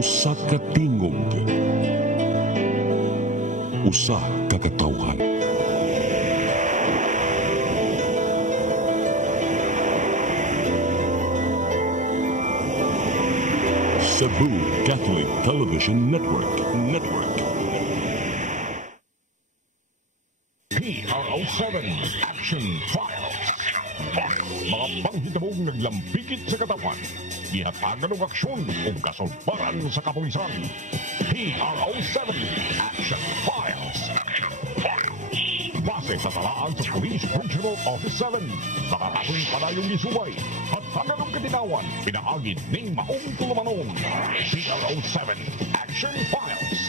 Usa ka tingog, usa ka katawhan. Cebu Catholic Television Network. PRO7 Action Files. Mga panghitabong naglampikit sa katawan. Gihatagan ng aksyon o kasulbaran sa kapulisan. PRO7 Action Files. Base sa talaan sa Police Regional Office 7. Nakarating panayong gisubay at taganong katinawan pinaagid ng maong tulumanon. PRO7 Action Files.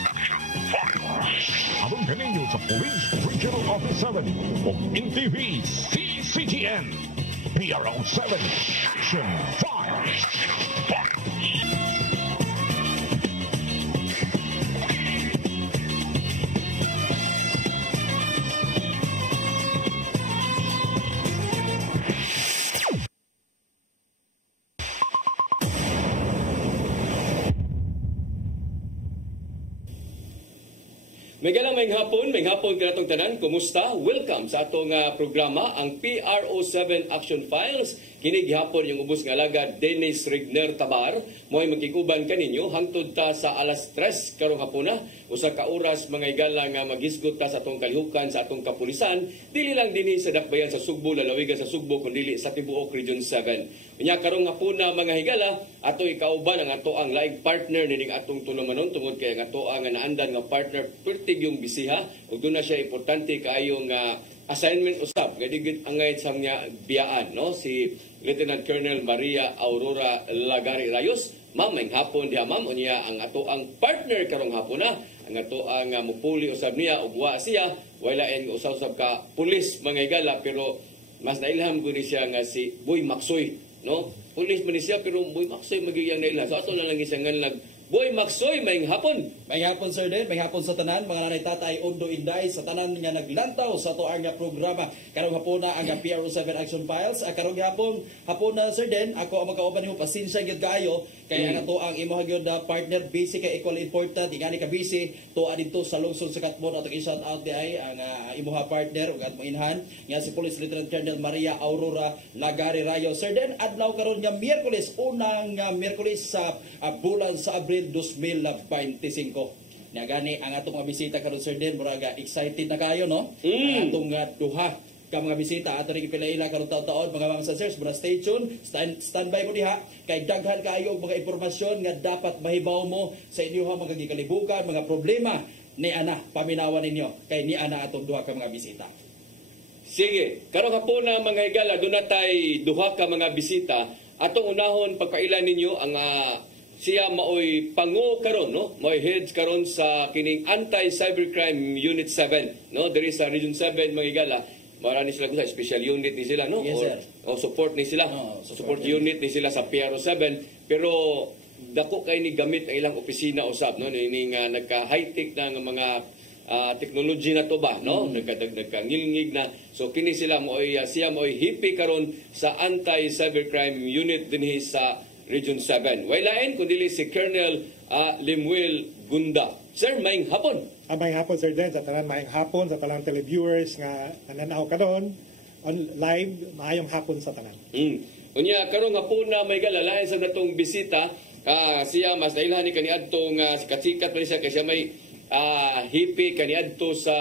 Abang kaninyo sa Police Regional Office 7 o NTV CCTN. PRO7 Action Files. May hapon kanatong tanan, kumusta? Welcome sa atong programa, ang PRO7 Action Files. Kini gihapon yung ubos nga alagad Dennis Rigner Tabar. Mo'y magkikuban kaninyo hangtod ta sa alas 3 karong hapuna. Usa ka oras mga igala nga maghisgot ta sa atong kalihukan sa atong kapulisan. Dili lang dinhi sa dakbayan sa Sugbo, lalawigan sa Sugbo, kundi sa tibuok Region 7. Unya karong hapuna mga higala, ato ikauban ang ato ang laing partner nining atong tulumanon tungod kay ang ato ang naandan nga partner pertig yung bisiha ug doon na siya importante kaayong assignment usab nga digid angay sa niya biyaan, no, si Lieutenant Colonel Maria Aurora Lagari Rayos. Ma'am, may hapon diha ma'am, unya ang ato ang partner karong hapon na ang ato ang mupuli usab niya ug wa siya wala en usab ka pulis mga higala, pero mas nailham ko ni siya nga si Boy Maksoy, no? Pulis man siya pero Boy Maksoy magiging nailham. So ato na lang isang nag Boy Maksoy, may hapon. May hapon, Sir Den. May hapon sa tanan. Mga nanay tatay, undo inday sa tanan nga naglantaw sa to ang programa. Karong hapon na ang PRO7 Action Files. Karong hapon na, Sir Den, ako ang magkauban mo pasensya gyud kaayo kay ang ato ang imo gyud partner busy kay equally important. Ingani ka busy tuwa dito sa lungsod sa Katmon at i-shout out di ay ang imo partner ug atmo inhan nga si Police Lieutenant Colonel Maria Aurora Lagari Rayo. Sir Den, adlaw karon nga Miyerkules, unang Miyerkules sa bulan sa Abril 2025. Nga gani ang atong mga bisita karon, Sir Den, muraga excited na kayo, no? Ang atong duha ka mga bisita ato ring ipilaila karon taon mga mga sirs, mura stay tuned, standby mo diha kay daghan kayo og mga impormasyon nga dapat mahibaw mo sa inyo mga gikalibukan, mga problema ni ana paminawan ninyo kay ni ana atong duha ka mga bisita. Sige, karong hapon na mga higala, doon na tay duha ka mga bisita. Atong unahon pagkailan ninyo ang siya maoy pangu karon, no? Maoy heads karon sa kining Anti-Cybercrime Unit 7, no? There is a Region 7 mga higala. Marani sila sa special unit ni sila, no? Yes, sir. O support ni sila. Support unit ni sila sa PRO7. Pero dako kay ni gamit ang ilang opisina usab, no? Ning nagka-high-tech na nga mga technology na to ba, no? Nagkangilngig na. So kini sila siya mo'y hipi karon sa Anti-Cybercrime Unit dinhi sa Region 7. Wailain kundi si Colonel Lemuel Gunda. Sir, maayong hapon. Maayong hapon, Sir Den. Sa tanan maayong hapon sa tanan televiewers nga nananaw karon on live, maayong hapon sa tanan. Unya karong hapon na may galalain sa natong bisita, siya mas nailhan ni kaniadto nga sikat-sikat man siya kasi may hipi kaniadto sa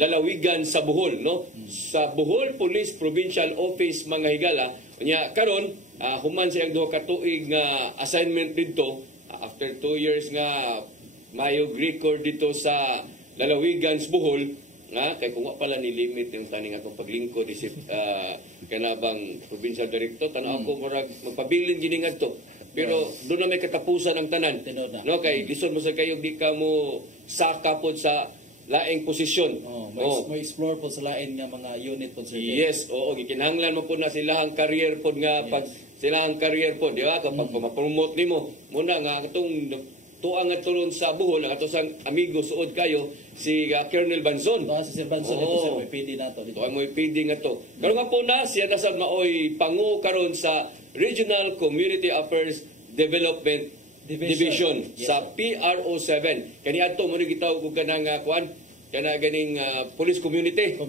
lalawigan sa Bohol, no? Sa Bohol Police Provincial Office mga higala. Unya karon human siyang duha ka tuig nga assignment dito after 2 years nga mayog record dito sa lalawigan sa Bohol, nga kay kung wa pala ni limit yung taning akong paglingkod isip kanabang provincial director tanaw ako murag magpabilin gini ngadto. Pero doon na may katapusan ang tanan. No, kay lison mo sa kayo di ka mo saka pod sa laing posisyon. May explore po sa lain nga mga unit po, Sir. Yes, oo, gikinahanglan mo po na silahang career pod nga pag silahang career pod, di ba? Kapag ma-promote nimo muna nga atong tuang nga tulon sa Bohol, ang ato sang amigo suod kayo si Colonel Banzon. Si Sir Banzon ito sa may PD nato. Ito ay may PD nga to. Karon nga po na siya nasab maoy pangu karon sa Regional Community Affairs Development Division Yes, sa sir. PRO7. Kani adto mo rin gitawag og kanang kuan kana ganing police community.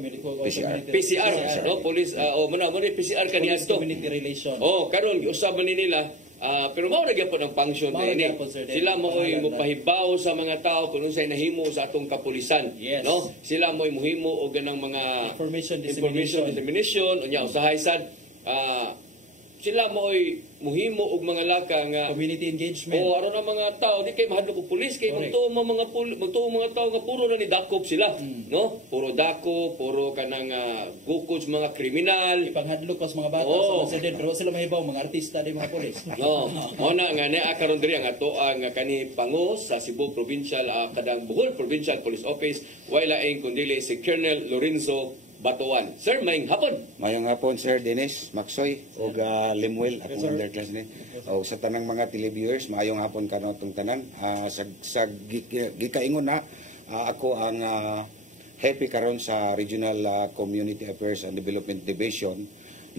PCR, no? Police muna PCR kani Police adto. community relation. Karon giusaban ni nila pero mao na gyapon ang function Mao na ini. gyapon, sir. Sila mo'y Mahalaga. mopahibaw sa mga tao kung unsay nahimo sa atong kapulisan, Yes. no? Sila mo'y muhimo og ganang mga Information dissemination unya usahay sad sila mo'y muhimo og mga laka nga Community engagement. aron ang mga tao di kay mahadlok og pulis kay Correct. magtuo mga tao nga puro na ni dakop sila, no? Puro dako, puro kanang gukod sa mga kriminal. Ipanghadlok pa sa mga bata Oo. sa president pero sila mahibaw mga artista di mga polis. No, mo na nga naa karon diri ang ato ang kani pango sa Cebu Provincial kadang Bohol Provincial Police Office wala ing kundi si Colonel Lorenzo Batuan. Sir, maayong hapon. Mayong hapon, Sir Dennis Maksoy o Limwell, akong underclass ni. O sa tanang mga televiewers, mayong hapon ka na itong tanan. Sa gikaingon na, ako ang happy karon sa Regional Community Affairs and Development Division.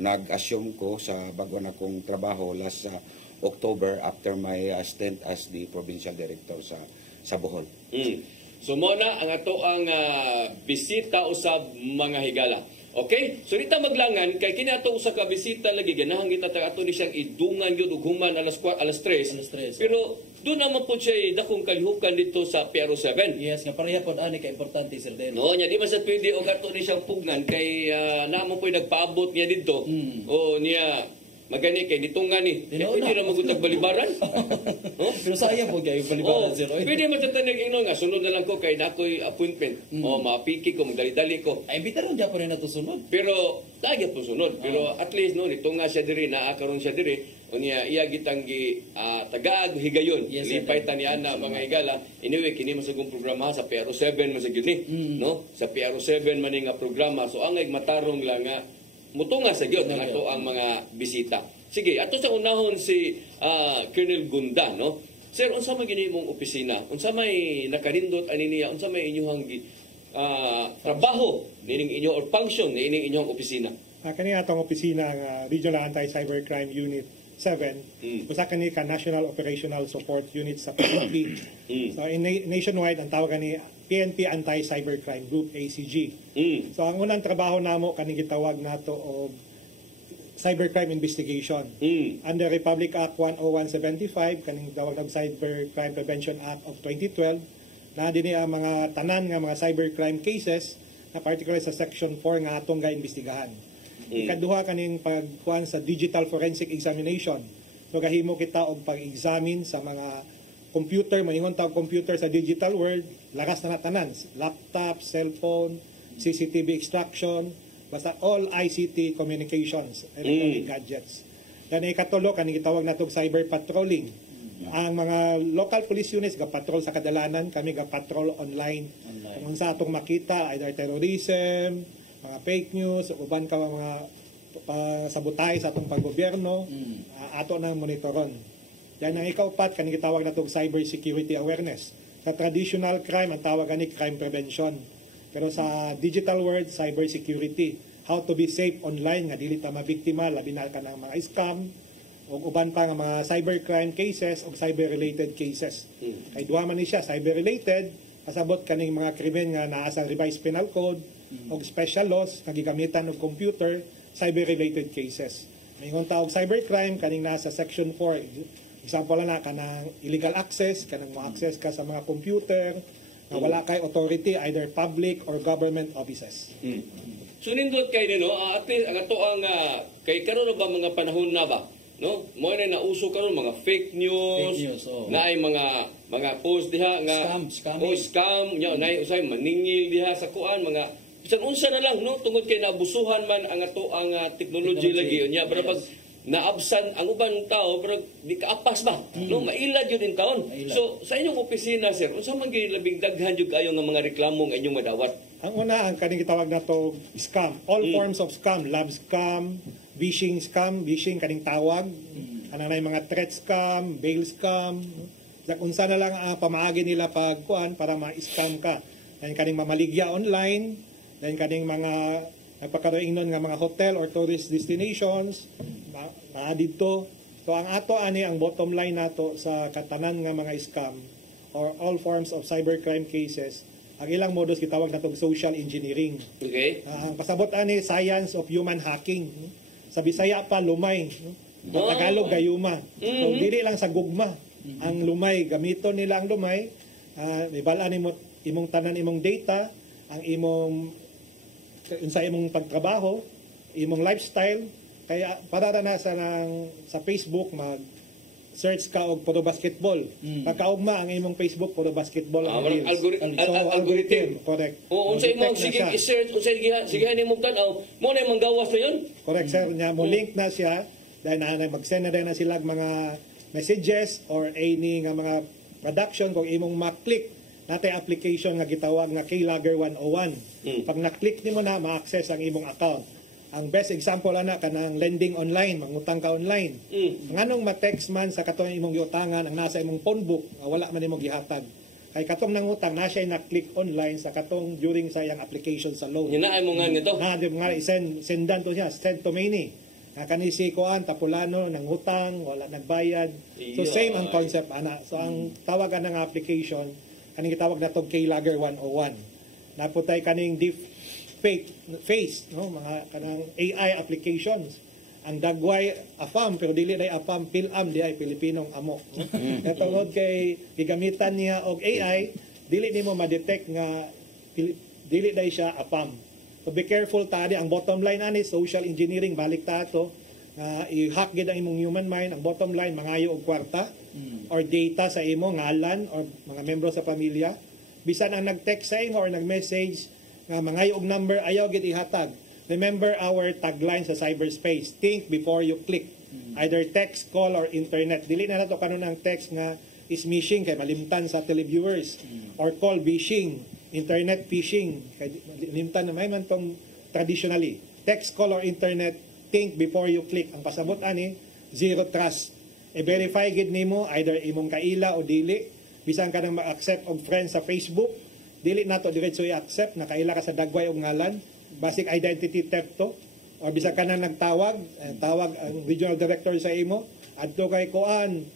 Nag-assume ko sa bago na kong trabaho last October after my stint as the Provincial Director sa Bohol. So mo na ang ato ang bisita usab mga higala. Okay? So dita maglangan kay kini ato usa ka bisita lagi ganahan kita ta ato ni siyang idungan gyud ug human alas 3. Alas 3. Pero doon naman po siya dakong kalihukan dito sa PRO7. Yes, nga pareha pod ani ka importante sir Den. No, nya di man sa pwede og ato ni siyang pugnan kay namo po'y nagpaabot niya dito. O niya magani kay ditungan ni. Pwede ra magutag balibaran. No? Pero sayang po kayo balibaran sir. Oy. Pwede matatanig ino nga sunod na lang ko kay nakoy appointment. Mapiki ko magdali-dali ko. Ay bitaron gyapon na to sunod. Pero lagi po sunod. Pero at least no nitunga siya diri naakaron siya diri. Unya iya gitang tagaag higayon. Yes, Lipay tanian na mga higala. Anyway kini masagong programa sa PRO7 masagyon ni. No? Sa PRO7 man nga programa. So angay matarong lang nga mutunga sa gyud ato ang mga bisita. Sige, ato sa unahon si Colonel Gunda, no? Sir, unsa may gini mong opisina? Unsa may nakarindot ani niya? Unsa may inyong trabaho nining inyo or function nining inyong opisina? Kani atong opisina nga Regional Anti-Cybercrime Unit 7 usa kani ka National Operational Support Unit sa PNP. So nationwide ang tawag ni PNP Anti-Cybercrime Group ACG. So ang unang trabaho namo kani gitawag nato og cybercrime investigation. Under Republic Act 10175 kaning tawag ng Cybercrime Prevention Act of 2012 na dinhi ang mga tanan nga mga cybercrime cases na particular sa section 4 nga atong ga-imbestigahan. Ikaduha kaning pagkuhan sa digital forensic examination. So gahimo kita og pag-examine sa mga computer, moingon tawag computer sa digital world, lakas na tanan, laptop, cellphone, CCTV extraction, basta all ICT communications, electronic gadgets. Then ikatulo kaning gitawag natog cyber patrolling. Ang mga local police units ga-patrol sa kadalanan, kami ga-patrol online. Kung sa atong makita either terrorism, mga fake news, uban ka mga sabotay sa atong paggobyerno, ato nang monitoron. Yan ang ikaupat kaning gitawag natog cyber security awareness. Sa traditional crime ang tawag ni crime prevention. Pero sa digital world, cyber security, how to be safe online nga dili ta mabiktima labi na ka ng mga scam o uban pa nga mga cybercrime cases o cyber-related cases. Kay duha man ni siya cyber-related, kasabot kaning mga krimen nga naa sa revised penal code o special laws nga gigamitan og computer, cyber-related cases. Mayong tawag cybercrime kaning nasa section 4. Example na kanang illegal access, kanang mo-access ka sa mga computer na wala kay authority, either public or government offices. So nindot kay nino at least ang ato ang kay karon ba mga panahon na ba? No? Mo na nauso karon mga fake news, na ay mga post diha nga scam nya na usay maningil diha sa kuan mga bisan unsa na lang no tungod kay naabusuhan man ang ato ang technology lagi nya pero pag naabsan ang uban tao pero di kaapas ba no mailad yun in taon. So sa inyong opisina sir unsa man gyud labing daghan jud kayo nga mga reklamo nga inyong madawat? Ang una ang kaning gitawag nato scam, all forms of scam, love scam, phishing scam, phishing kaning tawag, anang na mga threat scam, bail scam, unsa na lang pamaagi nila pag kuan para ma-scam ka. Then kaning mamaligya online, then kaning mga nagpakaroon nun nga mga hotel or tourist destinations, dito. So ang ato ani ang bottom line nato sa katanan nga mga scam or all forms of cybercrime cases, ang ilang modus gitawag natong social engineering. Okay. Ang pasabot ani science of human hacking. Sa Bisaya pa lumay, sa Tagalog gayuma. So dili lang sa gugma. Ang lumay gamiton nila ang lumay, ibalaan nimo imong tanan imong data, ang imong unsa imong pagtrabaho, imong lifestyle. Kaya pararanasan sa Facebook mag search ka og puro basketball. Pagkaugma ang imong Facebook puro basketball ang reels. Algorithm. Correct. O unsa imong sige i-search, unsa sige nimo tan-aw, mo na imong gawas na yun. Correct sir, nya mo link na siya dahil mag-send na rin na sila mga messages or any nga mga production kung imong ma-click natay application nga gitawag nga Keylogger 101. Pag na-click nimo na ma-access ang imong account. Ang best example ana kanang lending online, mangutang ka online. Nganong ma-text man sa katong imong giutangan ang nasa imong phone book, wala man imong gihatag. Kay katong nangutang na siya na-click online sa katong during sa iyang application sa loan. Yun mo nga nito. Di nga sendan to siya, send to many. Kani si Kuan Tapulano nangutang, wala nagbayad. So same ang concept ana. So ang tawag ng application kaning gitawag natong Keylogger 101. Naputay kaning face no mga kanang AI applications ang dagway afam pero dili day afam pilam di ay Pilipinong amo no? Katungod kay gigamitan niya og AI dili nimo ma-detect nga dili day siya afam. So be careful tadi ang bottom line ani social engineering balik ta ato i-hack gid ang imong human mind. Ang bottom line mangayo og kwarta or data sa imo ngalan or mga membro sa pamilya bisan ang nag-text sa imo or nag-message nga mangayo og number ayaw gid ihatag. Remember our tagline sa cyberspace, think before you click. Either text, call or internet. Dili na nato kanon ang text nga is phishing kay malimtan sa televiewers or call phishing, internet phishing kay malimtan na may man tong traditionally. Text, call or internet, think before you click. Ang pasabot ani zero trust. I-verify gid nimo either imong kaila o dili. Bisan ka nang ma-accept og friends sa Facebook, dili nato diretso i-accept na kaila ka sa dagway og ngalan, basic identity theft to, or bisan ka na nagtawag, tawag ang regional director sa imo, adto kay kuan,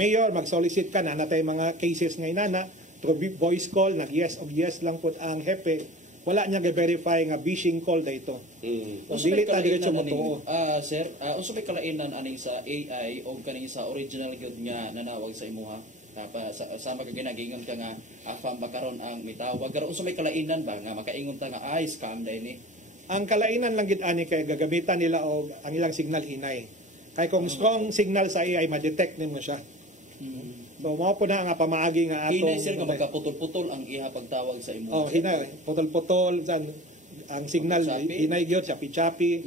mayor, mag-solicit ka na natay mga cases ngay nana, through voice call, nag-yes o yes lang put ang hepe, wala niya ga-verify nga phishing call dayto. So dili ta diretso mo tuo. Sir, unsa may kalainan aning sa AI o kaning sa original gyud nga nanawag sa imuha? Sa magaginagingon ka nga afam ba karon ang mitawag karon unsa may kalainan ba nga makaingon ta nga ay scam dai ni. Ang kalainan lang gid ani kay gagamitan nila og ang ilang signal hinay. Kay kung strong signal sa AI ma-detect nimo siya. So mao po na nga pamaagi nga ato. Hinay sir nga magkaputol-putol ang iha pagtawag sa imo. Hinay, putol-putol ang signal hinay gyud sa chapi.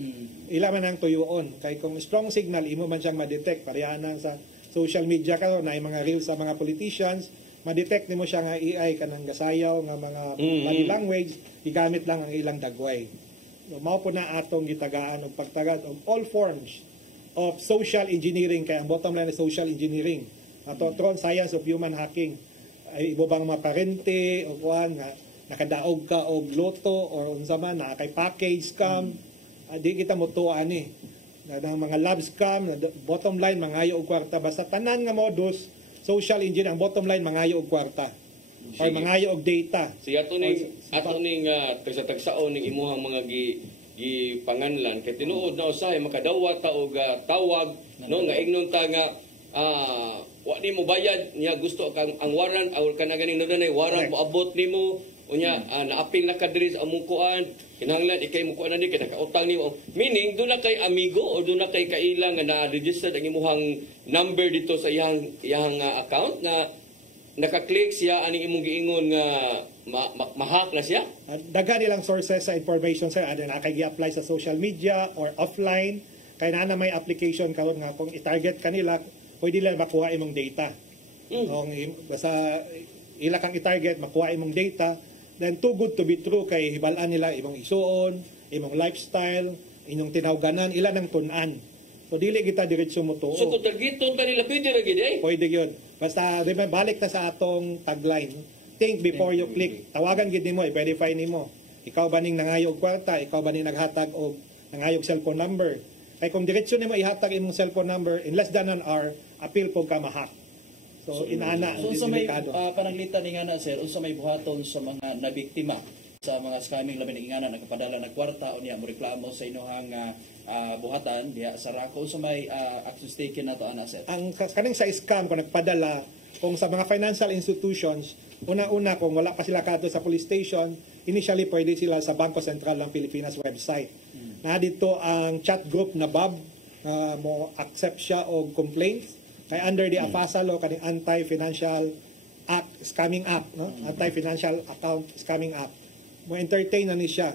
Ila man ang tuyoon kay kung strong signal imo man siyang ma-detect pareha na sa social media karon na mga reels sa mga politicians, ma-detect nimo siya nga AI kanang gasayaw nga mga body language, igamit lang ang ilang dagway. So, mao po na atong gitagaan og pagtagad of all forms of social engineering kay ang bottom line is social engineering. Ato tron science of human hacking. Ay ibo bang maparente o kuan nga nakadaog ka og loto or unsa man na kay package scam, di kita mo tuwa ani. Ng mga lab scam, bottom line mangayo og kwarta basta tanan nga modus social engine ang bottom line mangayo og kwarta or mangayo og data. Siya ato ning tagsa-tagsaon ning imuhang mga gipanganlan kay tinuod na usahay makadawat ta og tawag no nga ingnon ta nga wa nimo bayad niya gusto kang ang warrant or kana ganing nanay warrant moabot nimo unya naapil na ka diri sa among kuan kinahanglan ikay mo kuan ani kay nakautang nimo meaning do na kay amigo o do na kay kaila nga na-register ang imuhang number dito sa iyang account na naka-click siya aning imong giingon nga ma-hack na siya. Daghan nilang sources sa information sir ada na kay gi-apply sa social media or offline kay na may application karon nga kung i-target kanila pwede nila makuha imong data. Basta ila kang i-target makuha imong data. Then too good to be true kay hibalaan nila imong isuon, imong lifestyle, inyong tinawganan, ila nang tun-an. So dili kita diretso mo to. So kung targeton kanila pwede ra gid eh. Pwede gyud. Basta balik ta sa atong tagline. Think before you click. Tawagan gid nimo, i-verify nimo. Ikaw ba ning nangayo og kwarta, ikaw ba ning naghatag og nangayog cellphone number. Kay kung diretso nimo ihatag imong cellphone number in less than an hour, appeal po ka ma-hack. So inaana So sa may delikado. pananglitan ni nga na sir, unsa may buhaton sa mga nabiktima sa mga scamming labi ng ingana nagkapadala ng kwarta o niya mo reklamo sa inyong buhatan diya sa Rako, unsa may actions taken nato ana sir? Ang kaning sa scam kung nagpadala kung sa mga financial institutions, una-una kung wala pa sila kadto sa police station, initially pwede sila sa Bangko Sentral ng Pilipinas website. Na dito ang chat group na BAB, mo accept siya og complaints kay under the AFASA law kaning Anti-Financial Act Scamming Act, no? Anti-Financial Account Scamming Act. Mo entertain na ni siya.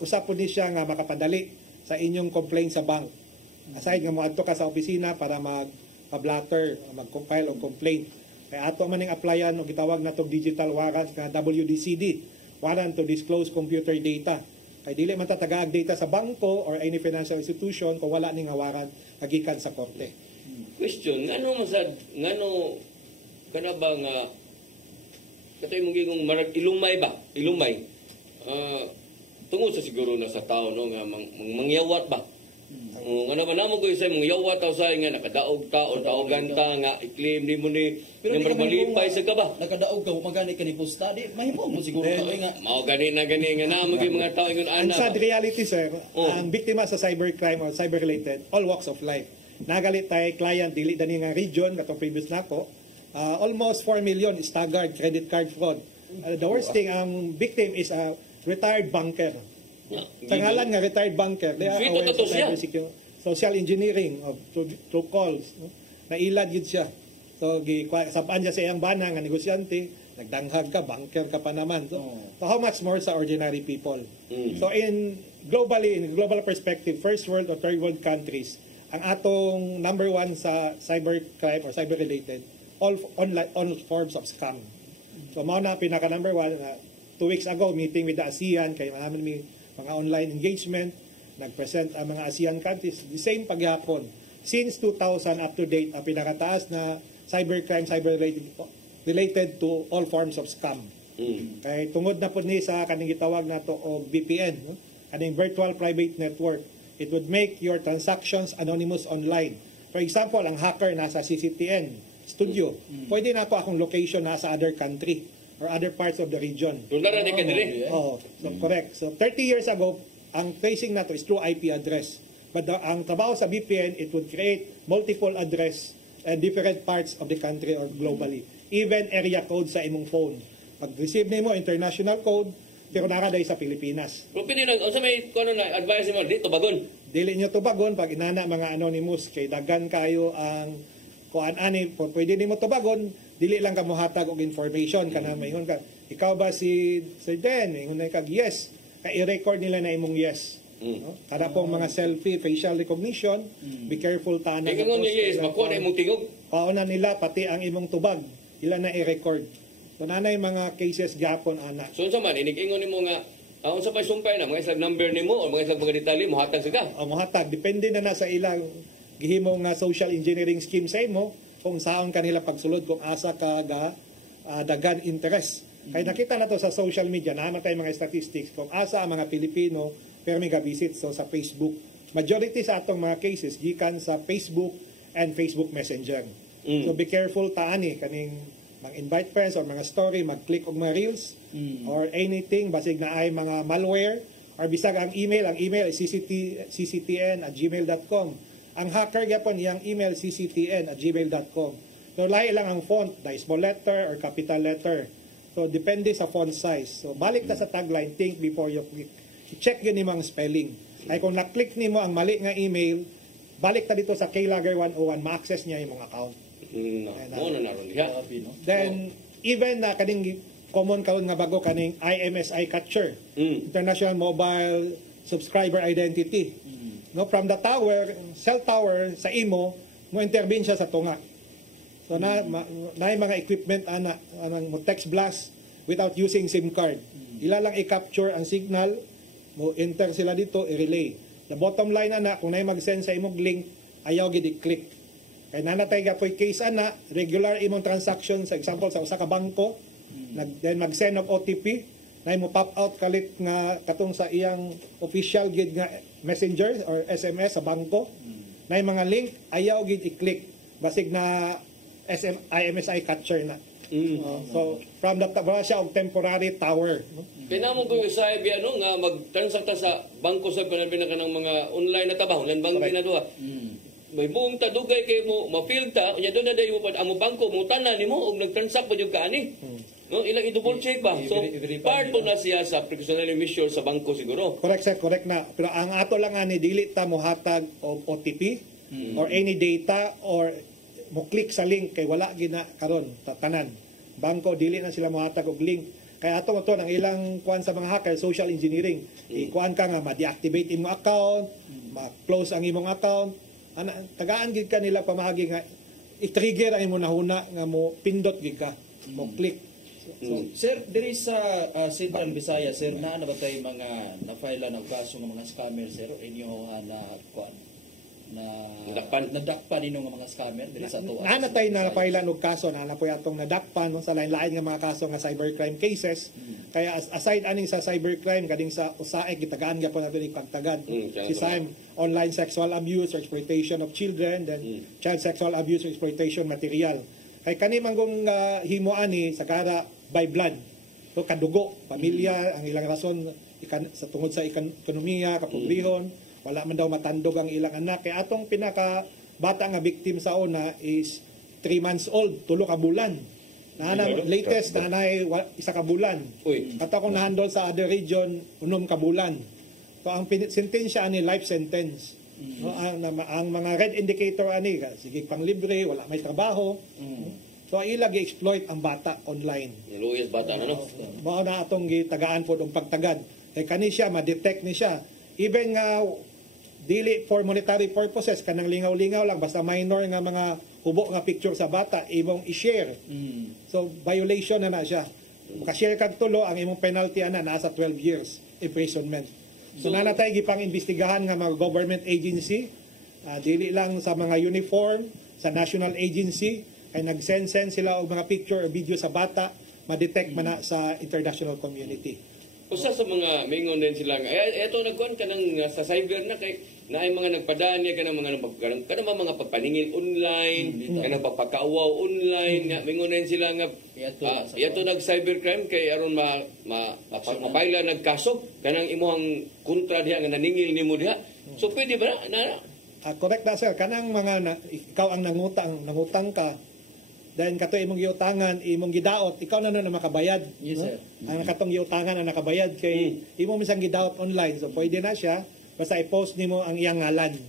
Usap po ni siya nga makapadali sa inyong complaint sa bank. Aside nga mo adto ka sa opisina para mag-blatter, mag-compile og complaint. Kaya ato man ning applyan og gitawag natong digital warrant nga WDCD, warrant to disclose computer data. Kay dili man tatagaag data sa bangko or any financial institution kung wala ning warrant kagikan sa korte. Question, ngano kana ba nga katoy mong gigong marag ilumay ba? Ilumay. Tungod sa siguro na sa tao no nga mangyawat ba? Ano ba namo ko isa mangyawat taw sa nga nakadaog taon ganta nga i-claim ni mo ni number malipay sa ka ba? Nakadaog ka magani ka ni posta di mahimo mo siguro nga Mao gani nga namo gyud mga tao ingon Ang ana. sad reality, sir, ang biktima sa cybercrime or cyber-related, all walks of life. Nagalit tayo client, dili dani nga region, katong previous nako, almost 4 million staggered credit card fraud. The worst thing, ang victim is a retired banker. Sa ngalan nga retired banker, they are aware of cybersecurity, social engineering of through calls. No? Nailad yun siya. So, sabaan niya sa iyang bana nga negosyante, nagdanghag ka, banker ka pa naman. So how much more sa ordinary people? So, in global perspective, first world or third world countries, ang atong number one sa cybercrime or cyber-related, all forms of scam. So, mao na pinaka number one, 2 weeks ago, meeting with the ASEAN, kay namin mga online engagement, nag-present ang mga ASEAN countries, the same paghapon. Since 2000 up to date, ang pinakataas na cybercrime, cyber-related to all forms of scam. Kay tungod na po ni sa kaning gitawag nato og VPN, no? Kaning virtual private network. It would make your transactions anonymous online. For example, ang hacker nasa CCTN studio. Pwede na ako akong location nasa other country or other parts of the region. Dulara di ka dire. So correct. So 30 years ago, ang tracing nato is through IP address. But ang trabaho sa VPN, it would create multiple address and different parts of the country or globally. Even area code sa imong phone. Pag-receive nimo international code, pero nakaday sa Pilipinas. Pero pili na unsa may kuno na advice mo dito bagon. Dili nyo tubagon pag inana mga anonymous kay daghan kayo ang kuan ani pwede nimo tubagon, dili lang ka mohatag og information kana mayingon ka. Ikaw ba si Sir Den? Ingon na kag yes. Kay i-record nila na imong yes. No? Kada pong mga selfie, facial recognition, be careful ta na. Ingon niya yes, makuha na imong tingog. Pauna nila pati ang imong tubag, ila na i-record. So nanay mga cases gyapon ana. So unsa man inig-ingon nimo nga unsa pa sumpay na mga islag number nimo o mga islag mga detalye mo hatag sila. Mohatag depende na sa ilang gihimo nga social engineering scheme sa imo kung saon kanila pagsulod kung asa ka dagan interest. Kaya nakita na to sa social media na tay mga statistics kung asa ang mga Pilipino pero may visit so sa Facebook. Majority sa atong mga cases gikan sa Facebook and Facebook Messenger. So be careful taani kaning mag-invite friends or mga story, mag-click og mga reels or anything basig na ay mga malware or bisag ang email is cctn@gmail.com. Ang hacker gyapon iyang email cctn@gmail.com. So lahi lang ang font, na small letter or capital letter. So depende sa font size. So balik ta sa tagline, think before you click. I-check yun ni mga spelling. Ay kung na-click nimo ang mali nga email, balik ta dito sa Keylogger 101, ma-access niya yung mga account. Mo na naron diha. Then even na kaning common karon nga bago kaning IMSI capture, International Mobile Subscriber Identity. No, from the tower, cell tower sa imo, mo intervene siya sa tunga. So na mga equipment anang mo text blast without using SIM card. Ila lang i-capture ang signal, mo enter sila dito, i-relay. The bottom line kung nay mag-send sa imong link, ayaw gid i-click. Kaya nanatay ka po case regular imong transaction, sa example sa usa ka bangko, then mag-send of OTP, na mo pop out kalit nga katong sa iyang official gid nga messenger or SMS sa bangko na yung mga link ayaw gid i-click basig na IMSI catcher na. So from that wala siya og temporary tower. Pinamong ko yung sa ano nga mag-transact ta sa bangko sa pinabi na kanang mga online na trabaho, online banking na duha. May buong tadugay kay mo ma-field ta, unya doon na dayo mo amo bangko mo tanan nimo og nag-transact pa jud ka ani. No, ilang i-double check ba? So part po na siya sa precautionary measure sa bangko siguro. Correct sir, correct na. Pero ang ato lang ani dili ta mo hatag og OTP or any data or mo click sa link kay wala gina karon tanan. Bangko dili na sila mohatag og link. Kaya ato mo to ang ilang kuan sa mga hacker social engineering. Ikuan ka nga ma-deactivate imong account, ma-close ang imong account. Tagaan gid ka nila pamagi nga i-trigger ang imong nahuna nga mo pindot gid ka, mo click. So, sir, diri sa Central Visayas, sir, na nabatay mga na-file na kaso ng mga scammer, sir, inyo na kuan na nadakpan nino nga mga scammer diri sa tuwa. Natay na pailan og kaso na po atong nadakpan sa lain-lain nga mga kaso nga cybercrime cases. Kaya aside aning sa cybercrime kading sa usae gitagaan gyapon nato ni pagtagad. Si Sam online sexual abuse or exploitation of children, then child sexual abuse or exploitation material. Kay kani manggong himoan ni sa kara by blood. So kadugo, pamilya ang ilang rason sa tungod sa ekonomiya, kapobrehon, wala man daw matandog ang ilang anak. Kaya atong pinaka bata nga victim sa una is 3 months old, 3 ka bulan. Latest na isa ka bulan. At akong nahandol sa other region, 6 ka bulan. So ang sentensya ani life sentence. No, ang mga red indicator ani sige pang libre, wala may trabaho. So ilag exploit ang bata online. Luyas bata na no. Mao na atong gitagaan pod og pagtagad. Kay kani siya ma-detect ni siya. Even nga dili for monetary purposes kanang lingaw-lingaw lang basta minor nga mga hubo nga picture sa bata imong i-share. So violation na siya. Maka-share kag tulo ang imong penalty ana nasa 12 years imprisonment. So nanatay gipang imbestigahan nga mga government agency, dili lang sa mga uniform, sa national agency, ay nag-send sila og mga picture or video sa bata, ma-detect man na sa international community. Usa sa mga mingon din sila nga eto nagkuan kanang sa cyber na kay naay mga nagpadaan niya kanang mga mga pagpaningil online, kanang pagpakaawaw online nga mingon din sila nga yato nag cybercrime kay aron mapaila nagkaso kanang imong kontra diha nga naningil nimo diha. So pwede ba na? Correct na sir, kanang mga ikaw ang nangutang ka. Dahil kato imong giutangan, imong gidaot, ikaw na makabayad. Yes, sir. Ang katong giutangan ang nakabayad kay imong misang gidaot online. So pwede na siya basta i-post nimo ang iyang ngalan.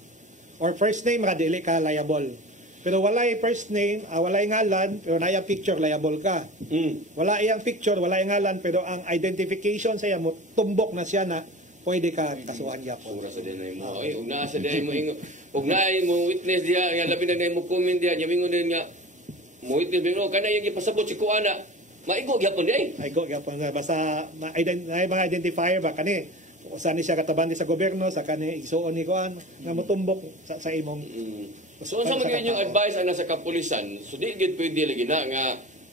Or first name ra dili ka liable. Pero walay first name, walay ngalan, pero naaya picture liable ka. Wala iyang picture, wala iyang ngalan, pero ang identification sa iya mo tumbok na siya na pwede ka kasuhan gyapon. Ura sa dinay mo. Ay, ug naa sa dinay mo ug naay mo witness diha, nga labi na mo comment diha, mingon din nga mo witness bino kana yung ipasabot si kuana. Maigo gyapon di ay. Maigo gyapon basta may mga identifier ba kani saan siya kataban sa gobyerno sa kani igsuon ni kuan nga motumbok sa imong. So unsa man yung advice ana sa kapulisan? So di gid pwede lagi na nga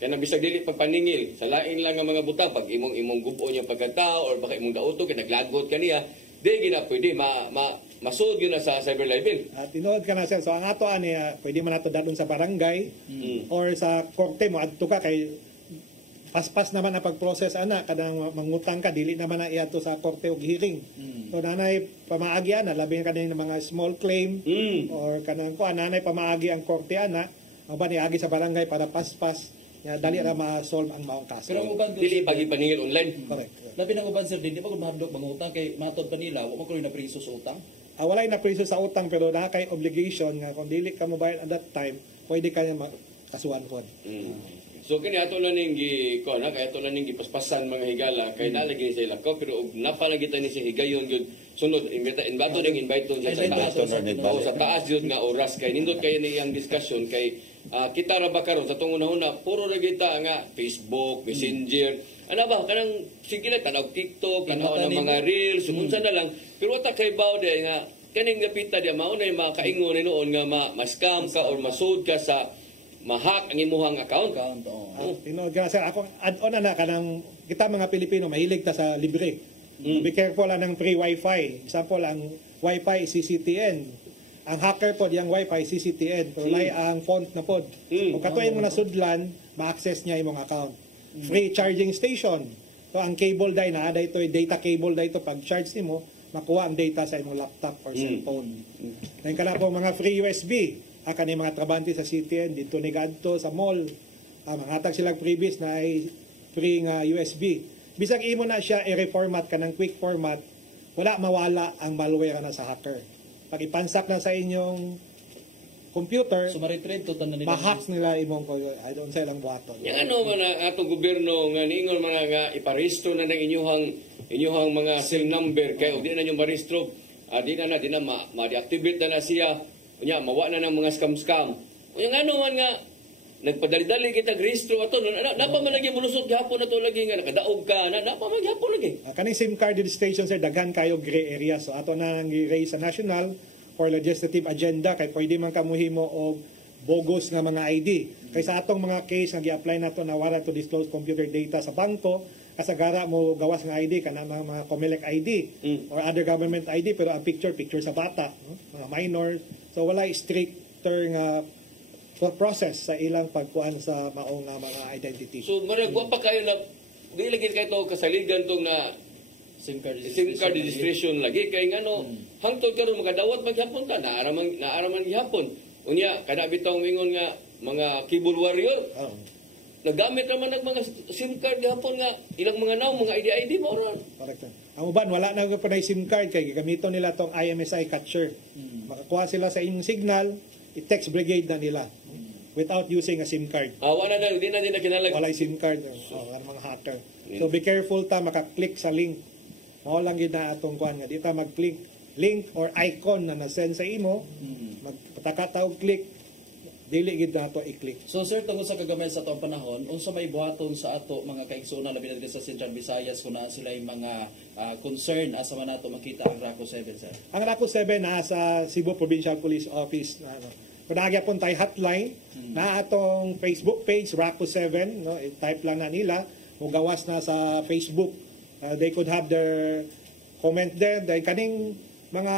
kaya bisag dili pagpaningil sa lain lang nga mga buta pag imong gupo niya pagkatao or baka imong dauto kay naglagot kaniya di gina pwede masud gyud na sa cyber libel. At tinuod ka na sir. So ang ato ani pwede man nato dadon sa barangay or sa korte mo adto ka kay paspas naman ang pag-process ana kadang mangutang ka dili naman na iato sa korte og hearing. So nanay pamaagi ana labi ka ng mga small claim or kanang kuan nanay pamaagi ang korte ana ang baniagi sa barangay para paspas ya dali ra ma-solve ang maong kaso. Pero uban dili pagipaningil online. Correct. Labi nang uban sir din di pa gud mahadlok mangutang kay matod pa nila wa man kuno na priso sa utang. Walay na priso sa utang pero na kay obligation nga kung dili ka mobayad at that time pwede ka kasuhan pod. So kini ato na ning kay ato na ning gipaspasan mga higala kay nalagi sa ilakaw pero og napalagitan ni si higayon gyud sunod invito ning invite sa taas sa taas gyud nga oras kay nindot kay niyang discussion kay kita ra ba karon sa tungod na puro ra kita nga Facebook, Messenger. Ano ba kanang sige lang tanaw TikTok, tanaw ng mga reels, unsa na lang. Pero wata kay baw de nga kaning napita dia mao na makaingon ni noon nga ma-scam ka or masud ka sa ma-hack ang imuhang account. Tinuod ka sir ako add-on na kanang kita mga Pilipino mahilig ta sa libre. Be careful ng free wifi. Example ang Wi-Fi CCTN. Ang hacker pod yang Wi-Fi CCTN, pero lay ang font na pod. Kung katuig mo nasudlan, ma-access niya imong account. Free charging station. So ang cable dai na dito data cable dito pag charge nimo, makuha ang data sa imong laptop or cellphone. Then kana po mga free USB, kani mga trabante sa CTN dito ni gadto sa mall. Mangatag silang freebies na ay free nga USB. Bisag imo na siya i-reformat ka ng quick format, wala mawala ang malware na sa hacker. Pag ipansak na sa inyong computer, So ma-retrieve to tanan nila. ma-hacks nila imong I don't say lang buhaton. Yang ano man ang atong gobyerno nga niingon man nga iparehistro na ng inyuhang mga cell number kay di na nyo marehistro, di na ma-deactivate na siya. Unya mawa na ng mga scam. Yang ano man nga nagpadali-dali kita registro ato napa man lagi mulusot gihapon ato lagi nga nakadaog ka napa man gihapon lagi. Kaning SIM card registration sir daghan kayo gray area, so ato na nang i-raise sa national for legislative agenda kay pwede man kamuhimo og bogus nga mga ID. Kay sa atong mga case nga gi-apply nato na warrant to disclose computer data sa bangko, kasagara mo gawas nga ID kana mga COMELEC ID or other government ID, pero ang picture sa bata, no? Mga minor. So wala stricter nga process sa ilang pagkuan sa maong nga mga identity. So maragwa pa kayo na di lagi kayo to kasaligan tong na SIM card registration lagi kay ngano hangtod karon makadawat maghapon ta naaraman gihapon. Unya kada bitaw mingon nga mga keyboard warrior. Nagamit naman ng mga SIM card gihapon nga ilang mga naw mga ID mo ron. Correct. Ang uban wala na pa na SIM card kay gamiton nila tong IMSI catcher. Makakuha sila sa inyong signal, i-text brigade na nila without using a SIM card. Wala na di na kinalag. Wala SIM card ang mga hacker. So be careful ta maka-click sa link. Mao lang gid na atong kuan nga di ta mag-click link or icon na na-send sa imo. Magpataka og click dili gid nato i-click. So sir, tungod sa kagamay sa atong panahon, unsa may buhaton sa ato mga kaigsuonan labi na diri sa Central Visayas kung naa sila yung mga concern asa man nato makita ang RACO 7 sir? Ang RACO 7 nasa Cebu Provincial Police Office na Kunagya po tayo hotline na atong Facebook page RACO 7, no, type lang na nila kung gawas na sa Facebook. They could have their comment there dahil kaning mga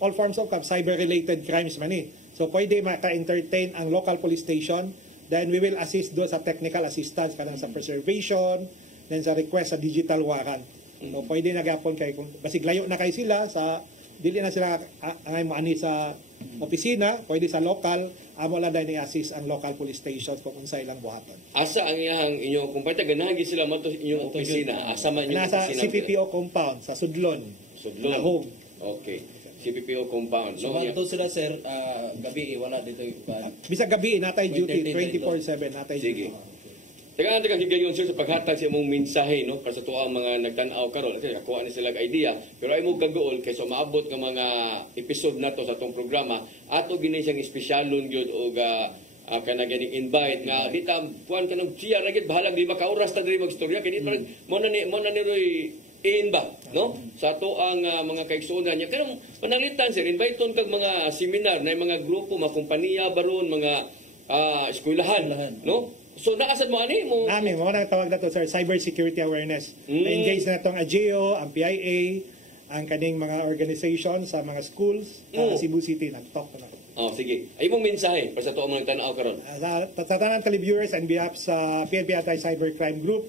all forms of cyber-related crimes man eh. So pwede maka-entertain ang local police station, then we will assist doon sa technical assistance kanang sa preservation, then sa request sa digital warrant. So pwede na gapon kay kung basig layo na kay sila sa dili na sila ang maani sa opisina, pwede sa local, amo lang dahil ni-assist ang local police stations kung unsay ilang buhaton. Asa ang inyong kumpanya ganahan sila mato inyong opisina? Asa man inyong Nasa opisina? CPPO compound sa Sudlon. Lahog. Okay. CPPO compound. So manto sila sir, gabi wala dito Bisag gabi natay duty 24/7 natay Sige. duty. Teka nga higayon sir sa paghatag sa imong mensahe no para sa tuwa mga nagtan-aw karon kasi nakuha ni sila idea pero ay mo kagaol kay so maabot nga mga episode nato sa atong programa ato gini siyang espesyalon gyud og kana ganing invite nga di ta kuan kanang siya ra gyud bahala di makauras ta diri magstorya kay di mo na ni Roy ba no sa ato ang mga kaigsuonan niya kanang panalitan sir inviteon kag mga seminar na mga grupo mga kompanya baron mga eskwelahan no. So naasad mo ani mo? Nami mo nang tawag nato sir cyber security awareness. Na-engage na tong AGEO, ang PIA, ang kaning mga organization sa mga schools sa Cebu City nag-talk na. Oh, sige. Ay mong mensahe para sa tuwa mga nagtanaw karon. Sa tanan televiewers and behalf sa PNP Anti-Cybercrime Group,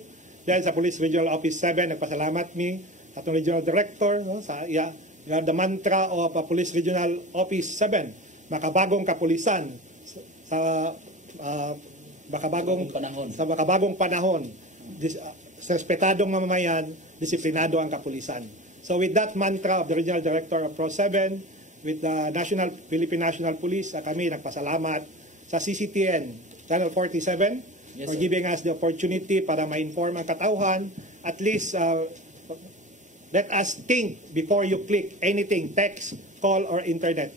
dahil sa Police Regional Office 7, nagpasalamat mi atong Regional Director no, sa the mantra of Police Regional Office 7, makabagong kapulisan sa makabagong panahon, sa respetadong mamamayan, disiplinado ang kapulisan. So with that mantra of the Regional Director of Pro 7, with the Philippine National Police, kami nagpasalamat sa CCTN Channel 47 for giving us the opportunity para ma-inform ang katauhan. At least let us think before you click anything, text, call, or internet.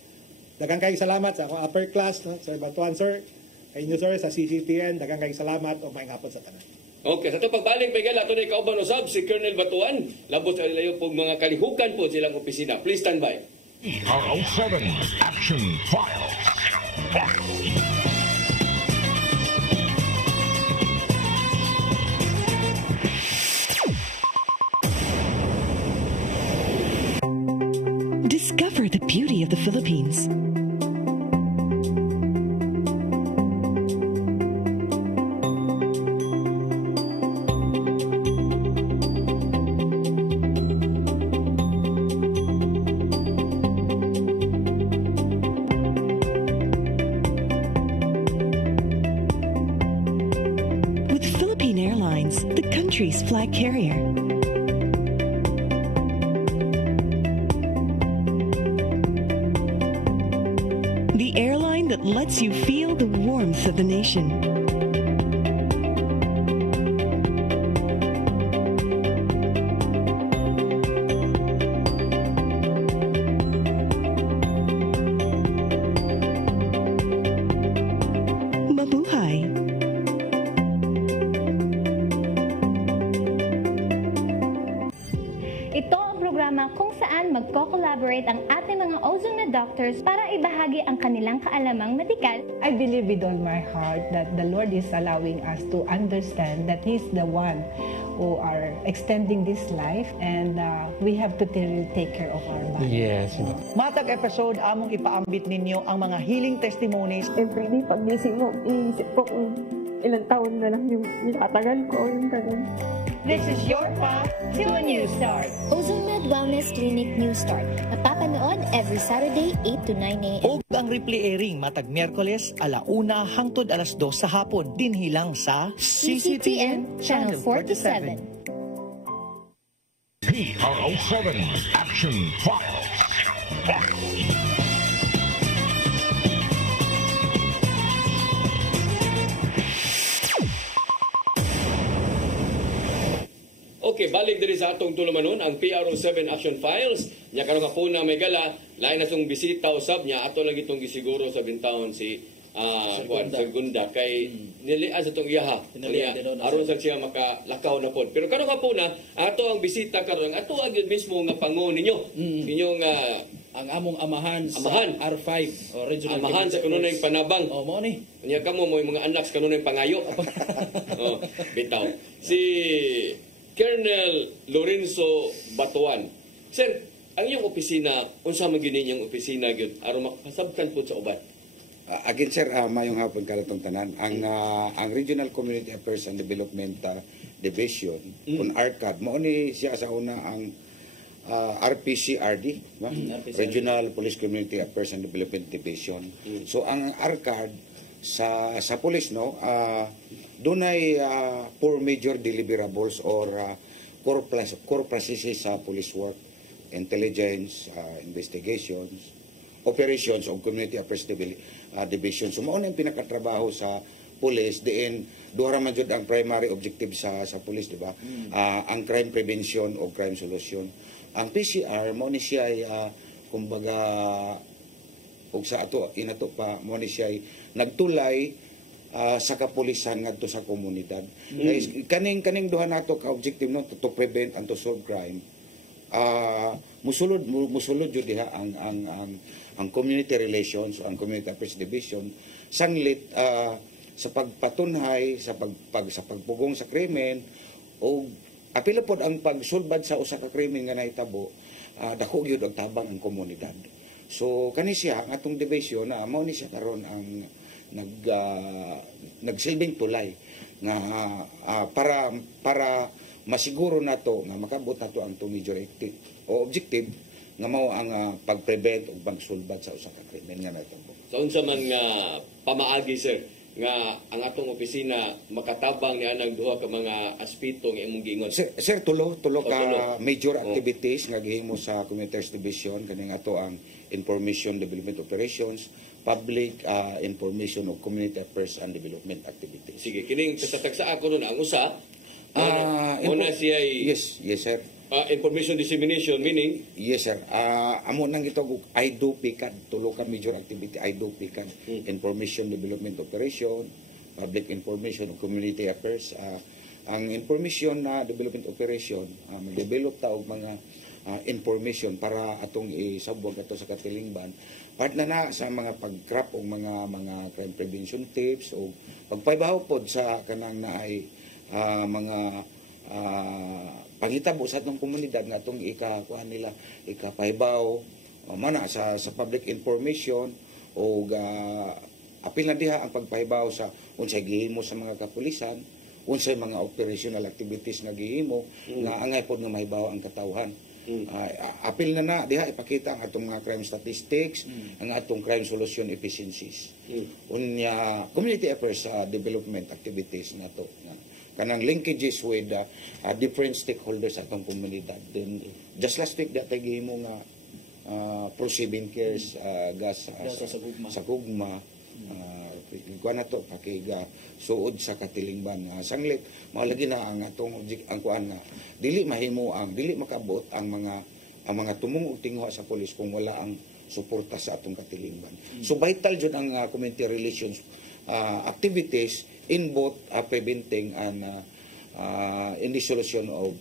Daghang kayong salamat sa akong upper class, no? Sir Batuan, sir. Kay inyo sir sa CCTN, daghang kayong salamat o maayong hapon sa tanan. Okay, sa ito pagbalik, Miguel, ato na ikauban usab si Colonel Batuan. Labot sa ilayo po mga kalihukan po silang opisina. Please stand by. PRO7 Action Files. Discover the beauty of the Philippines. With Philippine Airlines, the country's flag carrier. The airline that lets you feel the warmth of the nation. Mabuhay! Ito ang programa kung saan magko-collaborate ang ating mga ozone na doctors para ibahagi ang kanilang kaalamang medikal. I believe with all my heart that the Lord is allowing us to understand that He's the one who are extending this life, and we have to take care of our body. Yes. Matag episode, among ipaambit ninyo ang mga healing testimonies. Every day, pagising mo, iisip ko kung ilang taon na lang yung itatagal ko, yung ganun. This is your path to a new start. Ozone Med Wellness Clinic New Start. Napapanood every Saturday, 8 to 9 a.m. O ang replay airing matag Miyerkules, 1:00 hangtod 2:00 sa hapon. Dinhilang sa CCTN Channel 47. PRO7 Action Files. Okay, balik diri sa atong tulumanon ang PRO7 Action Files. Nya karon nga po na may gala, lain na tong bisita usab niya ato lang itong gisiguro sa bintawon si Segunda kay nilian sa tong iyaha. Aron sa siya makalakaw na pod. Pero karon nga po na ato ang bisita karon ato ang yun mismo nga pangon ninyo. Inyong ang among amahan R5 o regional amahan sa kanunay panabang. Oh, mo ni. Nya kamo mo mga anak sa kanunay pangayo. Oh, bitaw. Si Colonel Lorenzo Batuan. Sir, ang iyong opisina, unsa man gyud inyong opisina gyud aron makasabtan pud sa uban? Again sir, mayong hapon kalatong tanan. Ang Regional Community Affairs and Development Division, kung ARCAD, mao ni siya sa una ang RPCRD, no? Regional Police Community Affairs and Development Division. So ang ARCAD sa police, no, dunay 4 major deliverables or core processes sa police work: intelligence, investigations, operations of community affairs division. So mao na yung pinakatrabaho sa police, diin duha man jud ang primary objective sa police, di ba? Ang crime prevention o crime solution. Ang PCR mao ni siya ay kumbaga og sa ato inato pa mo ni siya nagtulay sa kapulisan ngadto sa komunidad. Kaning duha nato ka objective no to prevent and to solve crime. Musulod jud diha ang community relations, ang community affairs division sanglit sa pagpatunhay sa pagpugong sa krimen o apila pod ang pagsulbad sa usa ka krimen nga nahitabo. Dako gyud og tabang ang komunidad. So kani siya ang atong division na mao ni siya karon ang nagsilbing tulay nga para masiguro nato nga makabot nato ang two major objective nga mao ang pag-prevent ug pagsulbad sa usa ka krimen nga natabo. So unsa man nga pamaagi sir nga ang atong opisina makatabang niya ng duha ka mga aspito nga imong giingon? Sir, tulo ka major activities nga gihimo sa Community Affairs Division kaning ato ang Information Development Operations, Public Information of Community Affairs and Development Activities. Sige, kining katatagsa ako nun ang usa una siya yes sir. Information dissemination meaning yes sir. Amo nang gitawag IDOPICAD, tulo ka major activity IDOPICAD, Information Development Operation, Public Information of Community Affairs. Ang Information na Development Operation, mag-develop ta og mga information para atong isabwag ato sa katilingban. Part na sa mga pag-craft og mga crime prevention tips o pagpaybahaw pod sa kanang naay mga pangitabo sa atong komunidad nga atong ikakuan nila ikapaybaw mana sa public information o apil na diha ang pagpahibaw sa unsay gihimo sa mga kapulisan, unsay mga operational activities nga gihimo nga angay pod nga mahibaw ang katawhan. Apil na diha ipakita ang atong mga crime statistics, ang atong crime solution efficiencies. Unya community efforts sa development activities nato. Kanang linkages with different stakeholders sa atong komunidad. Then just last week dati gihimo nga pro-saving cares gas sa Gugma. Kuha na to pakiga suod sa katilingban sanglit maulagi na ang atong ang kuan nga dili makabot ang mga tumong tinguha sa pulis kung wala ang suporta sa atong katilingban. So vital jud ang community relations activities in both preventing and in the solution of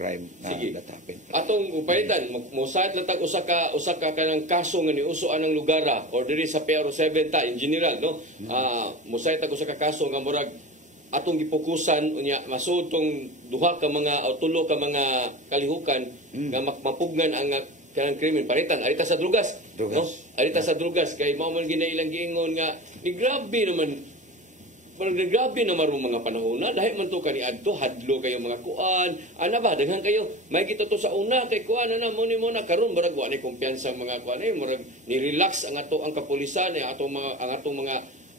crime that happen. Atong upaytan mosayt latag usa ka kanang kaso nga niusoan ng lugara or diri sa PRO7 ta in general no. Mosayt usa ka kaso nga murag atong gipokusan unya masud tong duha ka mga o tulo ka mga kalihukan nga mapugnan ang kanang krimen paritan arita sa drugas. No? Arita sa drugas kay mao man ginailang giingon nga ni grabe naman grabe na marong mga panahon na dahil man to kaniadto hadlo kayo mga kuan ana ba daghan kayo may kita to sa una kay kuan na mo na karon murag wa ni kumpiyansa ang mga kuan murag ni relax ang ato ang kapulisan ang atong mga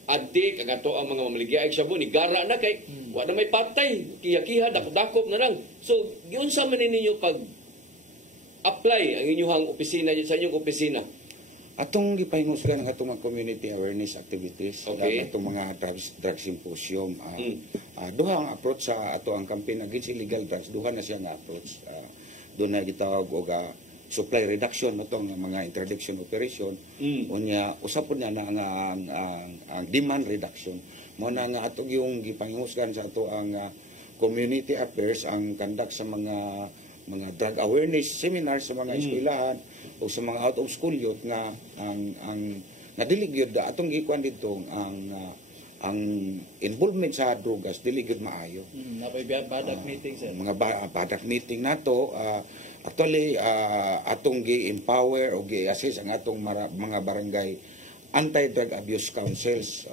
adik ang ato ang mga mamaligyaig sa ni gara na kay wa na may patay kiha dakop na lang. So giun sa man ninyo pag apply ang inyong opisina sa inyong opisina atong gipahingusgan ang atong mga community awareness activities, atong mga drug symposium. Duha ang approach sa ato ang campaign against illegal drugs, duha na siya nga approach. Doon na gitawag og supply reduction atong mga interdiction operation. Unya usapon na ang demand reduction. Mo na nga atong yung gipahingusgan sa ato ang community affairs ang conduct sa mga drug awareness seminars sa mga eskwelahan o sa mga out of school youth nga ang dili gyud atong gikuan dito ang involvement sa drugas dili gyud maayo. Napay badak meeting sir. Mga badak meeting nato actually atong gi-empower o gi-assist ang atong mga barangay anti-drug abuse councils.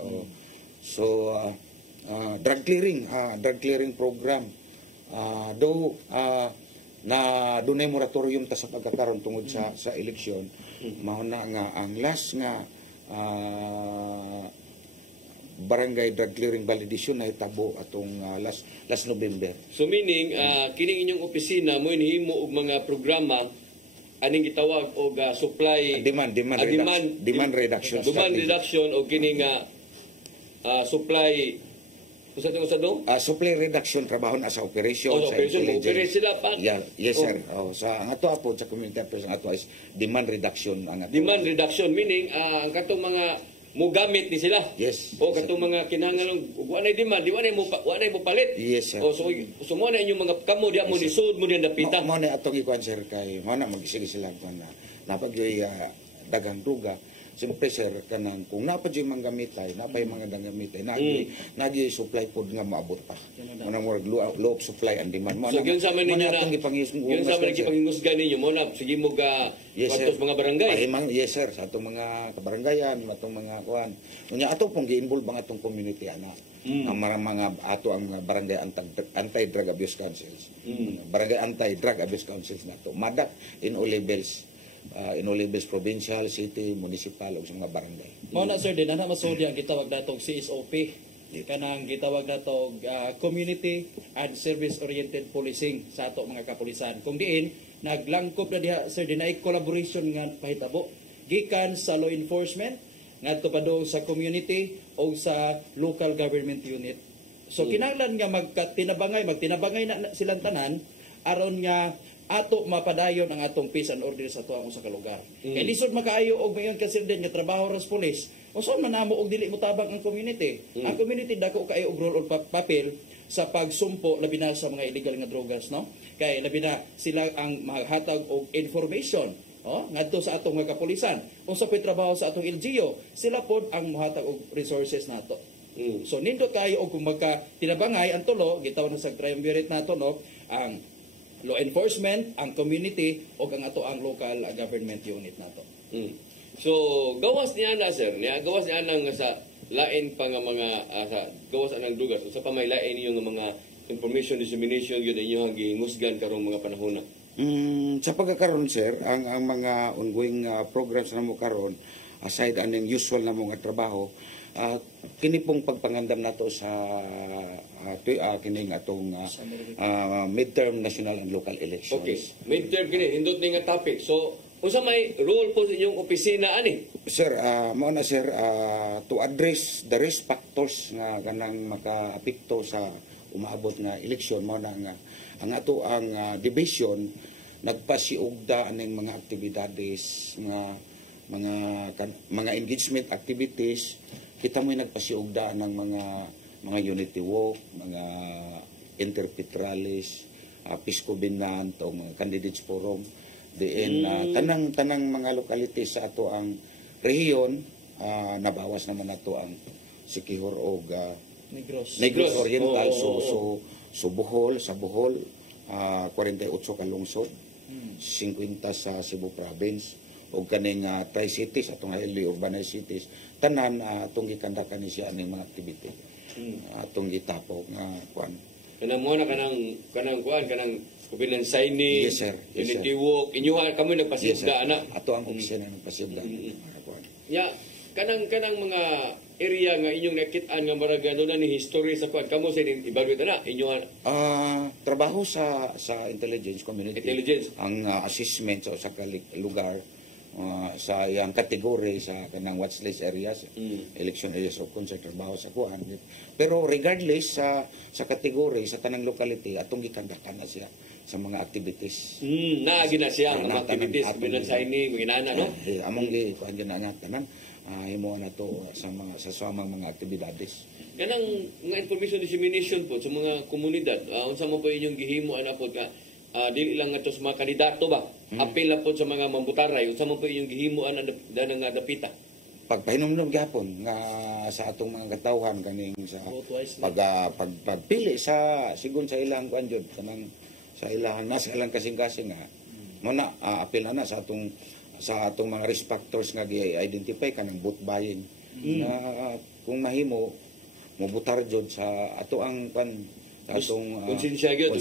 Drug clearing program though na dunay moratorium ta sa pagkakaron tungod sa eleksyon mao na nga ang last nga barangay drug clearing validation na itabo atong last November. So meaning kining inyong opisina mo inhimo og mga programa aning gitawag og supply demand reduction o kining supply supply reduction trabaho na sa operation sa sila pa. Yes sir. Sa ang ato po sa community affairs ang ato is demand reduction ang ato. Demand reduction meaning ang katong mga mugamit ni sila. Yes. O katong mga kinahanglan wa nay demand, wa nay mo palit. Yes sir. So mo na inyong mga kamo diha mo ni sud mo diha dapita. Mo na atong ikuan sir kay mo na magisig sila na napagyoy dagang duga. Siyempre sir, kanang kung napadyoy mga gamitay, napay mga gamitay, nagi supply pod nga maabot pa. Manang more low of supply and demand. So gyud sa man ninyo na gyud sa man gipangingusgan ninyo mo na sige mo ga kwartos mga barangay. Yes sir, sa atong mga kabarangayan, atong mga kuan. Unya ato pong gi-involve ang atong community ana. Ang mga ato ang mga barangay anti-drug abuse councils. Barangay anti-drug abuse councils nato. Madak in all levels. Provincial, city, municipal o sa mga barangay. Mao na sir din ana masudi ang gitawag natong CSOP. Kanang gitawag natong community and service oriented policing sa ato mga kapulisan. Kung diin naglangkop na diha sir din ay collaboration nga pahitabo gikan sa law enforcement ngadto pa do sa community o sa local government unit. So kinahanglan nga magtinabangay na silang tanan aron nga ato mapadayon ang atong peace and order sa tuang usa ka lugar. Kay lisod makaayo og mayon kasirden nga trabaho ras pulis. Uson man namo og dili mo tabang ang community. Ang community dako kaayo og role or papel sa pagsumpo labi na sa mga illegal nga drogas, no? Kay labi na sila ang maghatag og information ngadto sa atong mga kapulisan. Unsa pay trabaho sa atong LGU, sila pod ang mohatag og resources nato. So nindot kayo og kung magka tinabangay ang tulo gitawag na sa triumvirate nato no ang law enforcement, ang community o ang ato ang local government unit nato. So gawas niya na sir, gawas niya nang sa lain pa nga mga sa gawas anang lugar sa pa may lain niyo nga mga information dissemination gyud inyo gihingusgan karong mga panahon na. Sa pagkakaroon sir, ang mga ongoing programs na mo karon aside aning usual na mga trabaho, kini pong pagpangandam nato sa kining atong midterm national and local elections. Okay, midterm kini hindot ni nga topic. So unsa may role po sa inyong opisina ani? Sir, mao na sir, to address the risk factors nga kanang makaapekto sa umaabot nga eleksyon, mao na nga ang ato ang division nagpasiugda aning mga aktibidades mga engagement activities. Kita mo'y nagpasiugda ng mga unity walk, mga interpetralis, Pisco Binant o mga candidates forum. Diin tanang mga localities sa ato ang rehiyon, nabawas naman nato ang Siquijor o Negros Oriental. So Bohol, sa Bohol 48 ka lungsod, 50 sa Cebu Province o kaning tri-cities atong highly urbanized cities, tanan atong gikandakan ni siya aning mga activity. Atong gitapo nga kuan. Kanang mo na kanang kuan kanang kubinan signing, yes, sir. unity walk, inyo kamo nagpasiugda ana. Ato ang opisina nagpasiugda. Ya, kanang mga area nga inyong nakit-an nga maraga na ni history sa kuan kamo sa evaluate na inyo trabaho sa intelligence community. Ang assessment sa usa ka lugar sa yang kategory sa kanang watch list areas, election areas of concern, trabaho sa kuan. Pero regardless sa kategory sa tanang locality atong gikandakan na siya sa mga activities. Naagi na siya ang mga activities binan signing ginana no. Among gi kuan ginana tanan himo na to sa mga aktibidades. Kanang mga information dissemination po sa mga komunidad, unsa mo po inyong gihimo ana po ka dili lang ato sa mga kandidato ba? Apil na po sa mga mambutaray, unsa mo po inyong gihimo ana nga dapita? Pagpahinumdum gyapon nga sa atong mga katawhan kaning sa pagpili sa sigon sa ilang kuan jud kanang sa ilang kasing-kasing nga mo na apil na sa atong mga risk factors nga gi-identify kanang vote buying. Kung mahimo mo butar jud sa ato ang atong konsensya gyud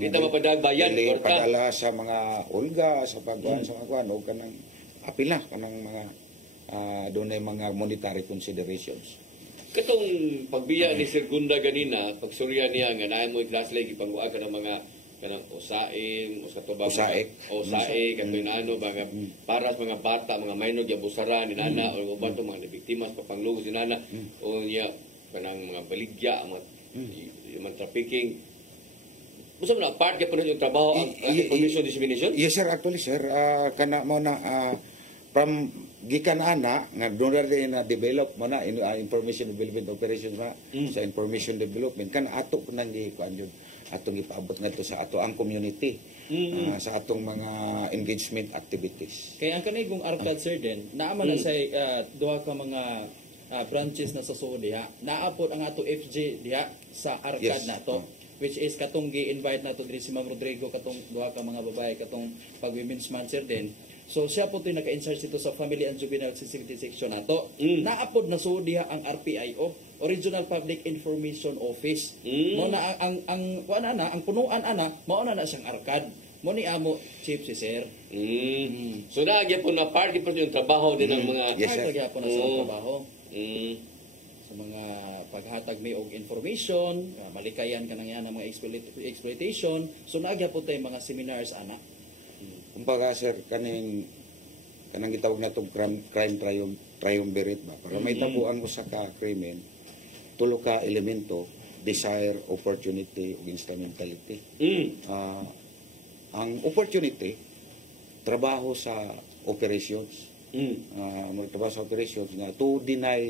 kita mapadagbayan or padala sa mga olga sa pagkuan sa mga kuan o kanang apila kanang mga dunay mga monetary considerations. Katong pagbiya ni Sir Gunda ganina, pagsurya niya nga naay mo class lagi pangwa ka ng mga kanang usaing, usaik kanang ano mga para sa mga bata, mga minor gyabusara ni nana o uban to mga biktima sa papanglugos ni nana o niya kanang mga baligya mga human trafficking. Gusto mo na part ka po na yung trabaho ang information dissemination? Yes sir, actually sir, kana mo na from gikan ana nga doon rin na develop mo na information development operations na sa information development kan ato po nang gikuan yun atong ipaabot na ito sa ato ang community sa atong mga engagement activities. Kaya ang kanay kung ARCAD sir din naaman na sa duha ka mga branches na sa SUO diha, naapod ang ato FJ diha sa ARCAD nato, which is katong gi-invite nato diri si Ma'am Rodrigo katong duha ka mga babae katong pag-women's month sir din. So siya po ito naka-in-charge dito sa Family and Juvenile Security Section nato. Naapod na SUO diha ang RPIO, Original Public Information Office. Mo na ang punuan mao na siyang ARCAD. Mo ni amo chief si sir. So nagya po na part po yung trabaho din ng mga nagya po na sa trabaho. Sa mga paghatag may og information, malikayan ka nang yan ng mga exploitation. So nagya po tayo mga seminars ana. Kumbaga sir kanang gitawag natong crime triumvirate ba para may tabuan mo sa krimen, tulo ka elemento: desire, opportunity ug instrumentality. Ang opportunity trabaho sa operations. Trabaho sa operations nga to deny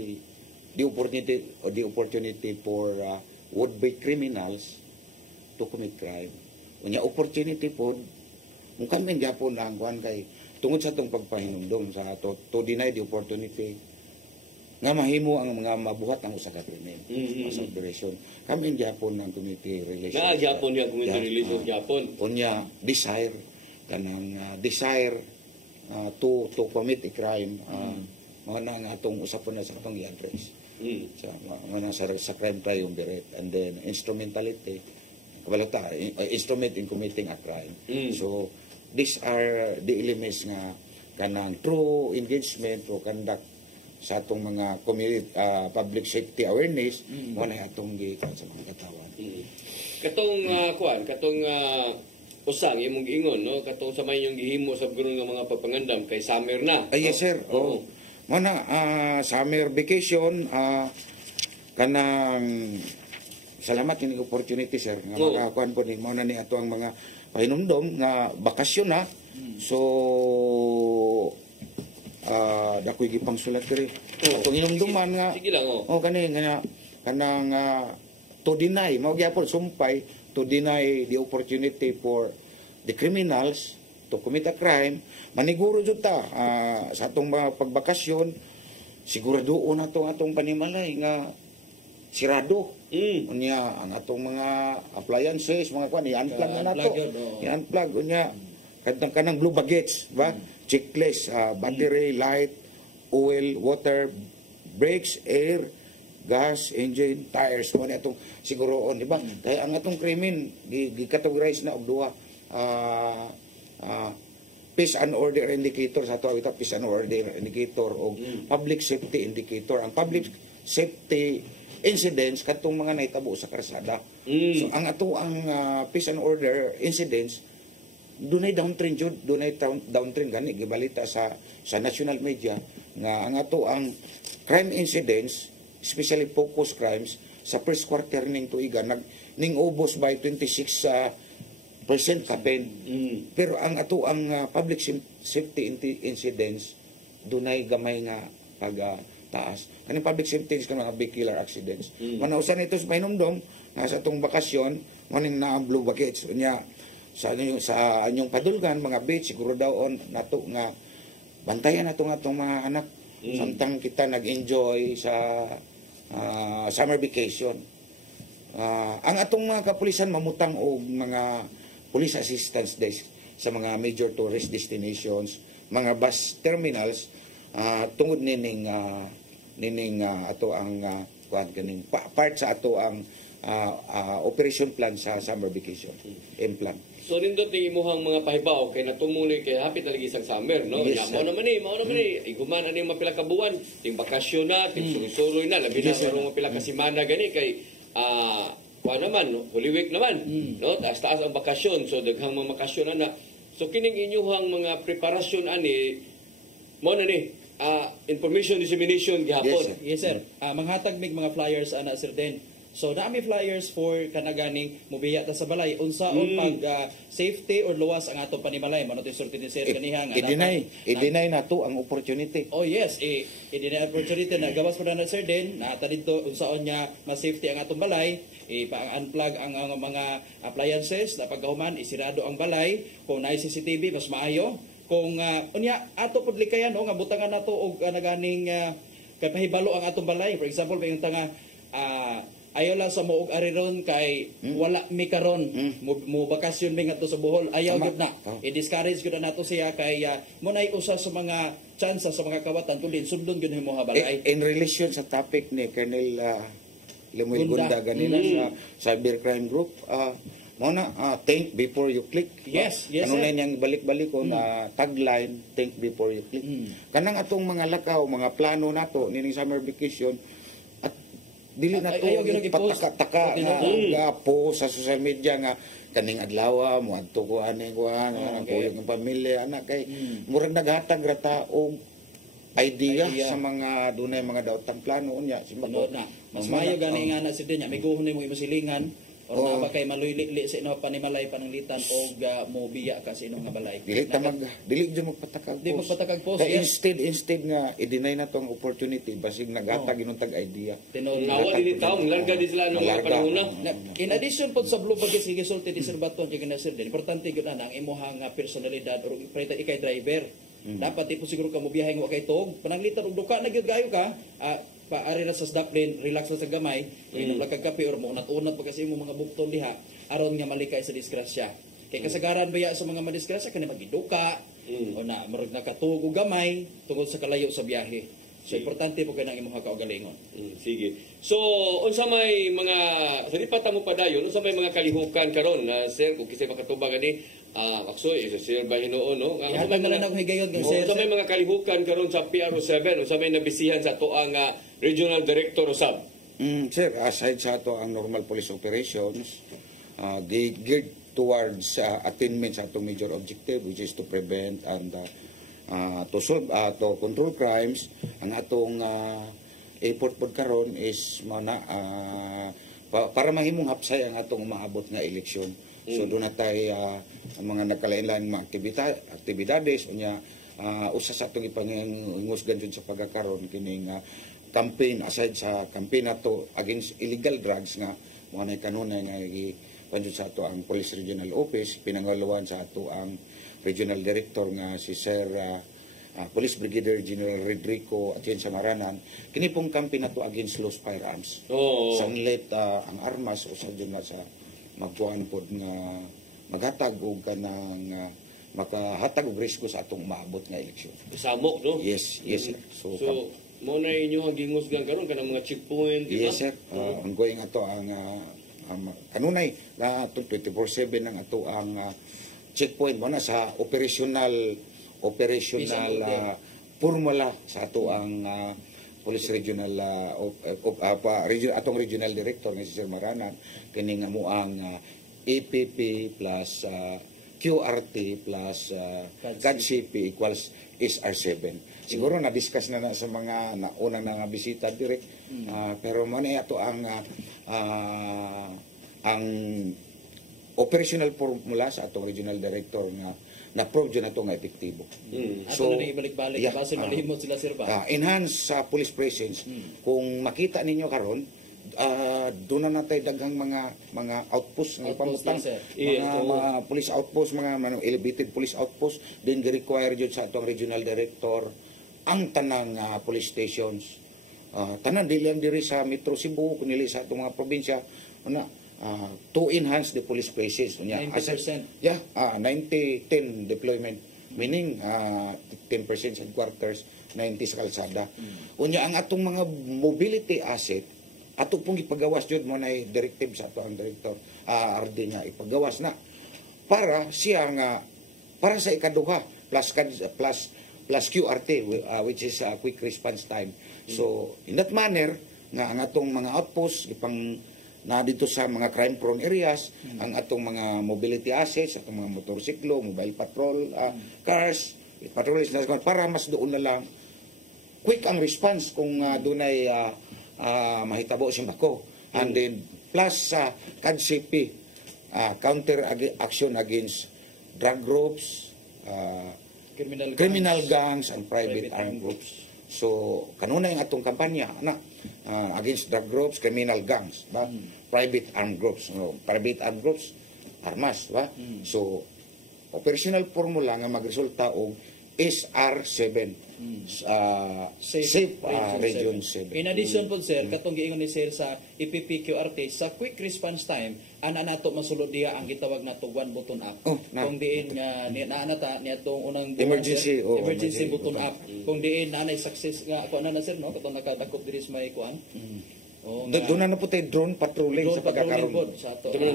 the opportunity for would-be criminals to commit crime. Unya opportunity po kung kami gyapon ang kuan kay tungod sa atong pagpahinumdum sa to deny the opportunity nga mahimo ang mga mabuhat ang usa ka krimen sa operation. Kami gyapon ng community relations. Na gyapon yung community relations gyapon. Unya desire kanang desire to commit a crime mga nga atong usapon na sa atong i-address. Sa crime triumvirate, and then instrumentality kabalata instrument in committing a crime. So these are the elements nga kanang true engagement o conduct sa atong mga community public safety awareness mo na atong gikan sa mga katawan. Katong usang imong giingon no, katong sa may yung gihimo sa guro nga mga papangandam kay summer na. Yes sir. Mana summer vacation kanang salamat kini opportunity sir nga makakuan po ni mo na ni ato ang mga pahinumdom nga bakasyon na. So dakoy gipang sulat diri. Atong hinumduman nga sige lang kani nga kanang to deny mao gyapon sumpay to deny the opportunity for the criminals to commit a crime. Maniguro jud ta sa atong mga pagbakasyon siguraduon atong panimalay nga sirado. Unya ang atong mga appliances, mga kuan i-unplug na nato. I-unplug unya kanang blue baggage, ba? Checklist, battery, light, oil, water, brakes, air, gas, engine, tires, mo na itong siguroon, di ba? Kaya ang atong krimen gi-categorize na og duha peace and order indicator sa ato ita peace and order indicator o public safety indicator. Ang public safety incidents katong mga nahitabo sa karsada. So ang ato ang peace and order incidents dunay downtrend jud, dunay downtrend gani gibalita sa national media nga ang ato ang crime incidents, especially focus crimes sa first quarter ning tuiga ning ubos by 26% kapen. Pero ang ato ang public safety incidents dunay gamay nga taas. Kaning public safety is mga vehicular accidents. Manausan ito sa pahinumdom nga sa itong bakasyon maning na blue buckets unya sa anyong padulgan mga beach siguro daw nato nga bantayan nato nga itong mga anak samtang kita nag-enjoy sa summer vacation. Ang atong mga kapulisan mamutang og mga police assistance desk sa mga major tourist destinations, mga bus terminals tungod nining ato ang kaning part sa ato ang operation plan sa summer vacation plan. So nindot ni imuhang mga pahibaw kay natumuloy kay hapit na lagi isang summer no. Yes, mao naman ni iguman ani mapila ka buwan ting bakasyon na ting suloy na labi na karong mapila ka semana gani kay naman Holy Week naman no taas ang bakasyon so daghang mga bakasyon na. So kining inyuhang mga preparasyon ani mo na ni information dissemination gihapon. Yes sir. Manghatag mig mga flyers ana sir Den. So naami flyers for kanaganing mobiya ta sa balay unsaon pag safety or luwas ang atong panimalay mano ti sulti ni sir kaniha nga i-deny nato ang opportunity. Oh yes, i-deny opportunity na gawas pa na sir Den na ata dito unsaon nya mas safety ang atong balay ipa-unplug ang mga appliances na pagkahuman isirado ang balay kung naay CCTV mas maayo kung unya ato pud likayan nga butangan nato og naganing kapahibalo ang atong balay for example mayong tanga ayaw lang sa moog ariron kay wala mi karon mo bakasyon mi ngadto sa Bohol ayaw gud na i-discourage gud nato siya kay mo nay usa sa mga chance sa mga kawatan kundi sundon gud himo balay in relation sa topic ni Colonel Lemuel Gunda ganina sa cybercrime group mo na think before you click. Yes ano na yang balik-balik ko na tagline think before you click. Kanang atong mga lakaw mga plano nato nining summer vacation dili na to pataka-taka nga post sa social media nga kaning adlaw mo adto ko ani ko ang ng pamilya anak kay murag naghatag ra ta og idea sa mga dunay mga daotang plano unya mas maayo gani nga na si dinya may guhon mo imosilingan or na ba kay maluyli sa ino panimalay pananglitan og mobiya ka sa inong nga balay dili jud magpatakag post instead nga i-deny na tong opportunity basig naghatag inuntag idea nawa dili taong larga di sila ng mga panahon in addition pod sa blue baggage gisulti di sir baton kay sir importante gyud ang imong personalidad or ikay driver Dapat tipo siguro ka mo biyahe nga kay tog, pananglitan og duka na gyud gayo ka, paari na sa daplin, relax na sa gamay, inom lang kag kape or mo unat-unat pa kasi imong mga bukton diha aron nga malikay sa disgrasya. Kay kasagaran baya sa mga madisgrasya kani magiduka o na marag nakatugo gamay tungod sa kalayo sa biyahe. So importante po kanang imong kaugalingon. Sige. So unsa may mga salipata mo pa dayon, unsa may mga kalihukan karon na sir kung kisay makatubag ani aksoy sir ba hinuon no? Ihatag na lang ako higayon kay sir. Unsa may mga kalihukan karon sa PRO7, unsa may nabisihan sa ato ang regional director usab? Sir, aside sa ato ang normal police operations, they geared towards attainment sa atong major objective, which is to prevent and to solve, to control crimes. Ang atong effort pod karon is para mahimong hapsay ang atong umaabot nga eleksyon. So doon na tayo ang mga nagkalain-lain mga aktibidades unya usa sa atong ipangingusgan jud sa pagkakaroon kining campaign, aside sa campaign nato against illegal drugs nga mo na kanunay nga panjud sa ato ang Police Regional Office, pinangalawan sa ato ang Regional Director nga si Sir Police Brigadier General Rodrigo Atienza Maranan. Kini pong campaign nato against lost firearms. Sanlit ang armas o sa na sa magkuhan pod nga maghatag og kanang makahatag og risko sa atong maabot nga eleksyon. Samok no? Yes, sir. So mo na inyo ang gingusgan karon kanang mga checkpoint, di ba? Yes, sir. Ongoing ato ang kanunay na 24/7 ang ato ang checkpoint mo na sa operational formula sa ato ang Police Regional atong Regional Director nga si Sir Maranan kini nga mo ang APP plus QRT plus CADCP equals SR7. Siguro na-discuss na sa mga unang nga bisita direct, pero mo na ato ang operational formula sa atong Regional Director nga na-prove dyan na nga epektibo. So, ato na ibalik-balik, base malihimot sila sir ba? Enhance sa police presence. Kung makita ninyo karon, doon na natin daghang mga outpost ng pamutang, mga police outpost, mga elevated police outpost, din gi-require dyan sa atong Regional Director ang tanang police stations. Tanan di lang diri sa Metro Cebu, kunili sa atong mga probinsya, to enhance the police presence. 90%? Yeah, 90-10 deployment. Meaning, 10% sa headquarters, 90 sa kalsada. Unya, ang atong mga mobility asset, ato pong ipagawas yun mo na directive sa ato ang director, RD nga, ipagawas na. Para siya nga, para sa ikaduha, plus QRT, which is quick response time. So, in that manner, nga ang atong mga outposts, ipang na dito sa mga crime-prone areas, ang atong mga mobility assets, atong mga motorsiklo, mobile patrol, cars, patrols na para mas doon na lang quick ang response kung doon ay mahitabo siya bako. And then, plus sa CADCP, counter action against drug groups, criminal gangs, and private armed groups. So, kanuna yung atong kampanya against drug groups, criminal gangs, ba? Private armed groups. Private armed groups, armas, ba? So, operational formula nga magresulta og SR7, Safe Region 7. In addition po sir, katong giingon ni sir sa EPP-QRT, sa quick response time, ana nato masulod diha ang gitawag nato one button up. Kung diin nga naanata niadtong unang emergency button up. Kung diin naanay success nga ako na sir no, katong nakadakop diri sa may kuan. Doon na po tayo drone patrolling sa pagkakaroon.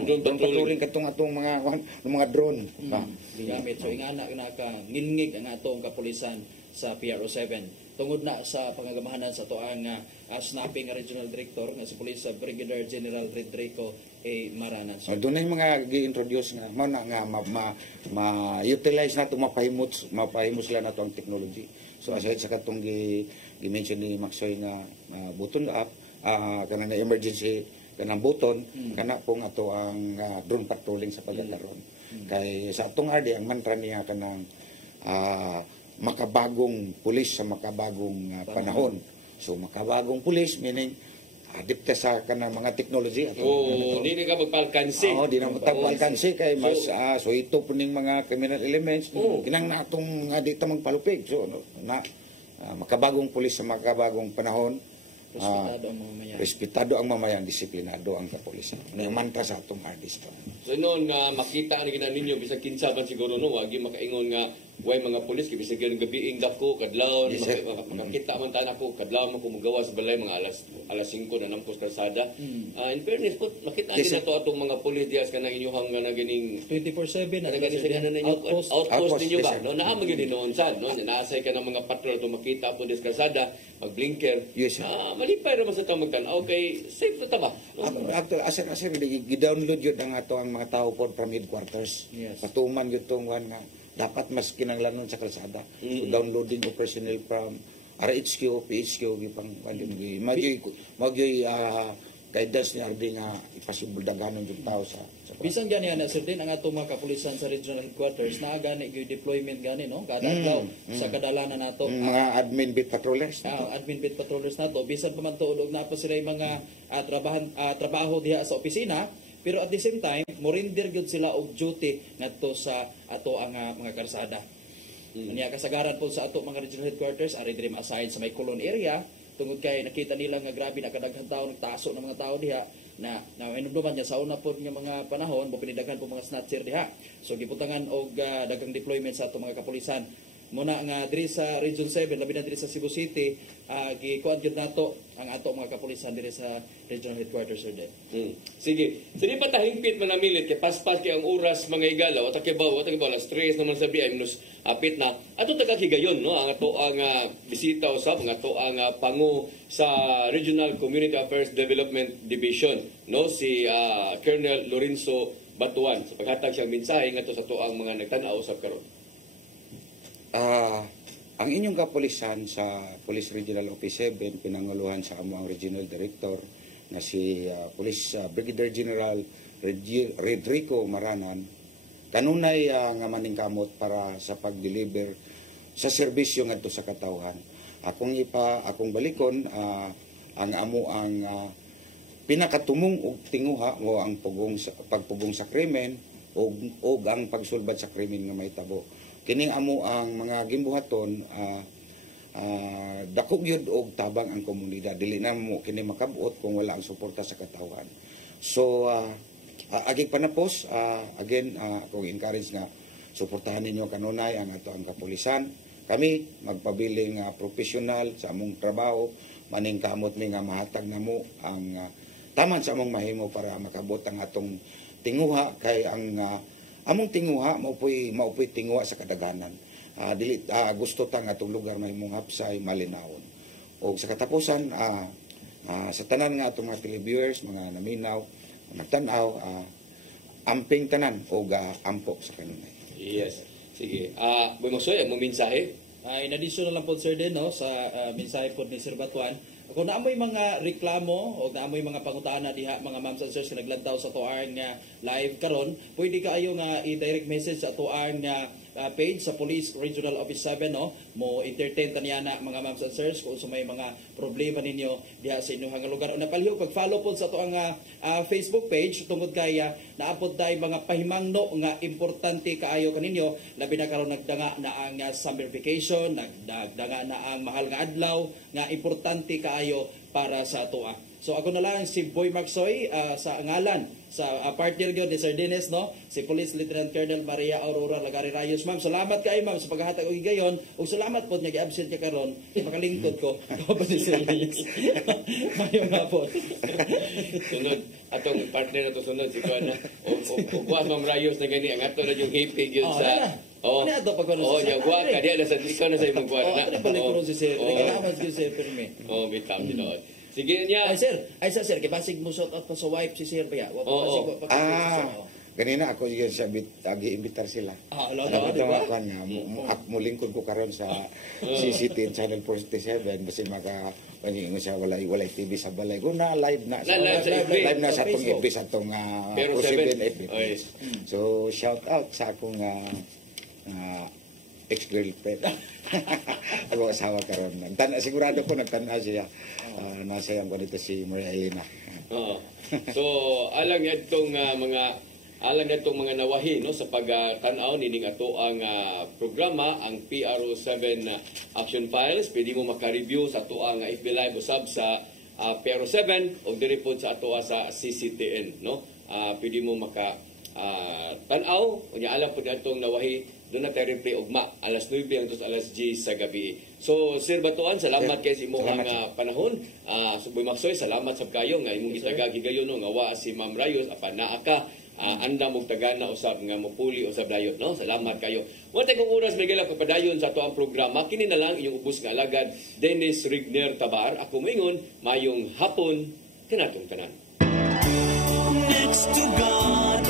Drone patrolling katong atong mga drone. Gamit. So ingana naka ngilngig ang atong kapulisan sa PRO7. Tungod na sa pangagamahanan sa to ang snapping Regional Director nga si Police Brigadier General Rodrigo A. Maranan. So, doon na yung mga gi-introduce nga ma-utilize nato mapahimot sila nato ang technology. So aside sa katong gi-mention ni Maxoy nga button up, kanang emergency kanang button, kana pong ato ang drone patrolling sa pagkakaroon. Kay sa atong RD ang mantra niya kanang makabagong pulis sa makabagong panahon. So makabagong pulis meaning adipte sa kanang mga technology ato. Di na ka magpalkansi. Di na magpalkansi kay mas so ito po ning mga criminal elements kinang natong nga di ta magpalupig. So makabagong pulis sa makabagong panahon. Respetado ang mamayan, disiplinado ang kapulisan. Ang mantra sa atong artist. So noon nga makita na gina ninyo bisag kinsa man siguro no wagi makaingon nga way mga pulis kay bisag gabiing dako kadlaw makita man ta nako kadlaw man ko magawa sa balay mga alas 5 na namkos kalsada. In fairness po makita din nato atong mga pulis dias kanang inyong nga gining 24/7 na gani sila na ninyo outpost ninyo ba no naa man gyud noon sad no naasay ka ng mga patrol to makita po dis kalsada mag-blinker. Malipay ra man sa tao magtan-aw kay safe na ta ba? After asir gi-download yun ang ato ang mga tao po from headquarters. Patuman yun itong nga dapat mas kinanglanon sa kalsada. So, downloading personnel from RHQ, PHQ, gipang magyoy guidance ni Ardi nga ipasibol daganon yung tao sa bisan gani ana sir din ang atong mga kapulisan sa regional headquarters na gani gyud deployment gani no kada adlaw sa kadalanan nato mga admin bit patrollers admin bit patrollers nato bisan pa man tuod na pa sila mga trabaho diha sa opisina pero at the same time morinder gyud sila og duty ngadto sa ato ang mga karsada. Niya kasagaran po sa ato mga regional headquarters ari diri ma-assign sa may Colon area tungod kay nakita nila nga grabe na kadaghan tao nagtaso ng mga tao diha na inumduman niya sa una po nga mga panahon mo pinidaghan po mga snatcher diha. So giputangan og daghang deployment sa ato mga kapulisan. Muna nga diri sa Region 7 labi na diri sa Cebu City gikuan gyud nato ang ato mga kapulisan diri sa regional headquarters sir. Sige. Sige pa tahingpit man namilit kay paspas kay ang oras mga igalaw at kibaw alas 3 naman sa BI minus apit na. Ato taga higayon no ang ato ang bisita usab ang ato ang pangu sa Regional Community Affairs Development Division no si Colonel Lorenzo Batuan sa paghatag siyang mensahe ngadto sa ato ang mga nagtan-aw usab karon. Ang inyong kapulisan sa Police Regional Office 7 pinanguluhan sa amo ang Regional Director na si Police Brigadier General Rodrigo Maranan kanunay nga maningkamot para sa pag-deliver sa serbisyo ngadto sa katawhan. Akong balikon ang amo ang pinakatumong og tinguha mo ang pagpugong sa krimen og ang pagsulbad sa krimen nga mahitabo. Kining amo ang mga gimbuhaton dako gyud og tabang ang komunidad dili na mo kini makabuot kung wala ang suporta sa katawhan. So aging panapos again akong encourage nga suportahan ninyo kanunay ang ato ang kapulisan. Kami magpabiling profesional sa among trabaho maning kamot ni nga mahatag namo ang taman sa among mahimo para makabot ang atong tinguha kay ang among tinguha maupoy tinguha sa kadaganan. Dili gusto ta nga atong lugar may mong hapsay malinawon. O sa katapusan sa tanan nga atong mga televiewers, mga naminaw, nagtan-aw amping tanan o ampo sa kanunay. Yes. Sige. Bumosoy mo mensahe. In addition na lang po sir din no sa mensahe po ni Sir Batuan. Kung naamoy mga reklamo o naamoy mga pangutana diha mga ma'ams and sirs nga naglantaw sa tuang nga live karon, pwede kaayo nga i-direct message sa tuang nga page sa Police Regional Office 7 no mo entertain taniya na mga ma'ams and sirs kung may mga problema ninyo diha sa inyong nga lugar. Una palihog pag-follow po sa tuang Facebook page tungod kay naapod tay mga pahimangno nga importante kaayo kaninyo labi na karon nagdanga na ang summer vacation, nagdanga na ang mahal nga adlaw nga importante kaayo para sa atoa. So ako na lang si Boy Maxoy sa ngalan sa partner gyud ni Sir Dennis no si Police Lieutenant Colonel Maria Aurora Lagari Rayos. Ma'am, salamat kay ma'am sa paghahatag og higayon ug salamat pod nga gi-absent ka karon makalingkod ko pa ni Sir Dennis. Mayo nga po. Sunod atong partner na to sunod si Kuana o kuha Ma'am Rayos na gani ang ato na yung hipig yun sa ano ato pag ano ya gua ka dia sa ikaw na sa imong kuana na. Balik si Sir. Salamat si Sir Perme. Bitaw dinood. Sige niya. Ay sir, kibasig mo shout out pa sa wife si Sir Baya. Ganina ako yung agi-imbitar sila. Diba? Mulingkod ko karon sa CCTV Channel 47 basi pangingon siya walay TV sa balay. Kung na live na sa atong FB sa atong Pro 7 FB. So shout out sa akong ex-girlfriend. Ako asawa karon. Sigurado ko nagtana siya. Nasayang ko dito si Maria Elena. Oo. So, alang itong mga nawahi no sa pagtanaw nining ato ang programa, ang PRO7 Action Files. Pwede mo maka-review sa ato ang FB Live usab sa PRO7 o diri pod sa ato sa CCTN, no? Pwede mo maka tanaw unya alam pod atong nawahi doon na tayo replay ugma alas 9 hangtod alas 10 sa gabi. So Sir Batuan, salamat kay sa imong panahon. Suboy Maksoy, salamat sa kayo nga imong gitagag higayon nga wa si Ma'am Rayos apan naa ka anda mong tagana usab nga mopuli usab dayot, no? Salamat kayo. Wa tay kung oras may gila ko padayon sa ato ang programa. Kini na lang inyong ubos nga alagad Dennis Rigner Tabar. Ako moingon mayong hapon kanatong tanan. Next to God.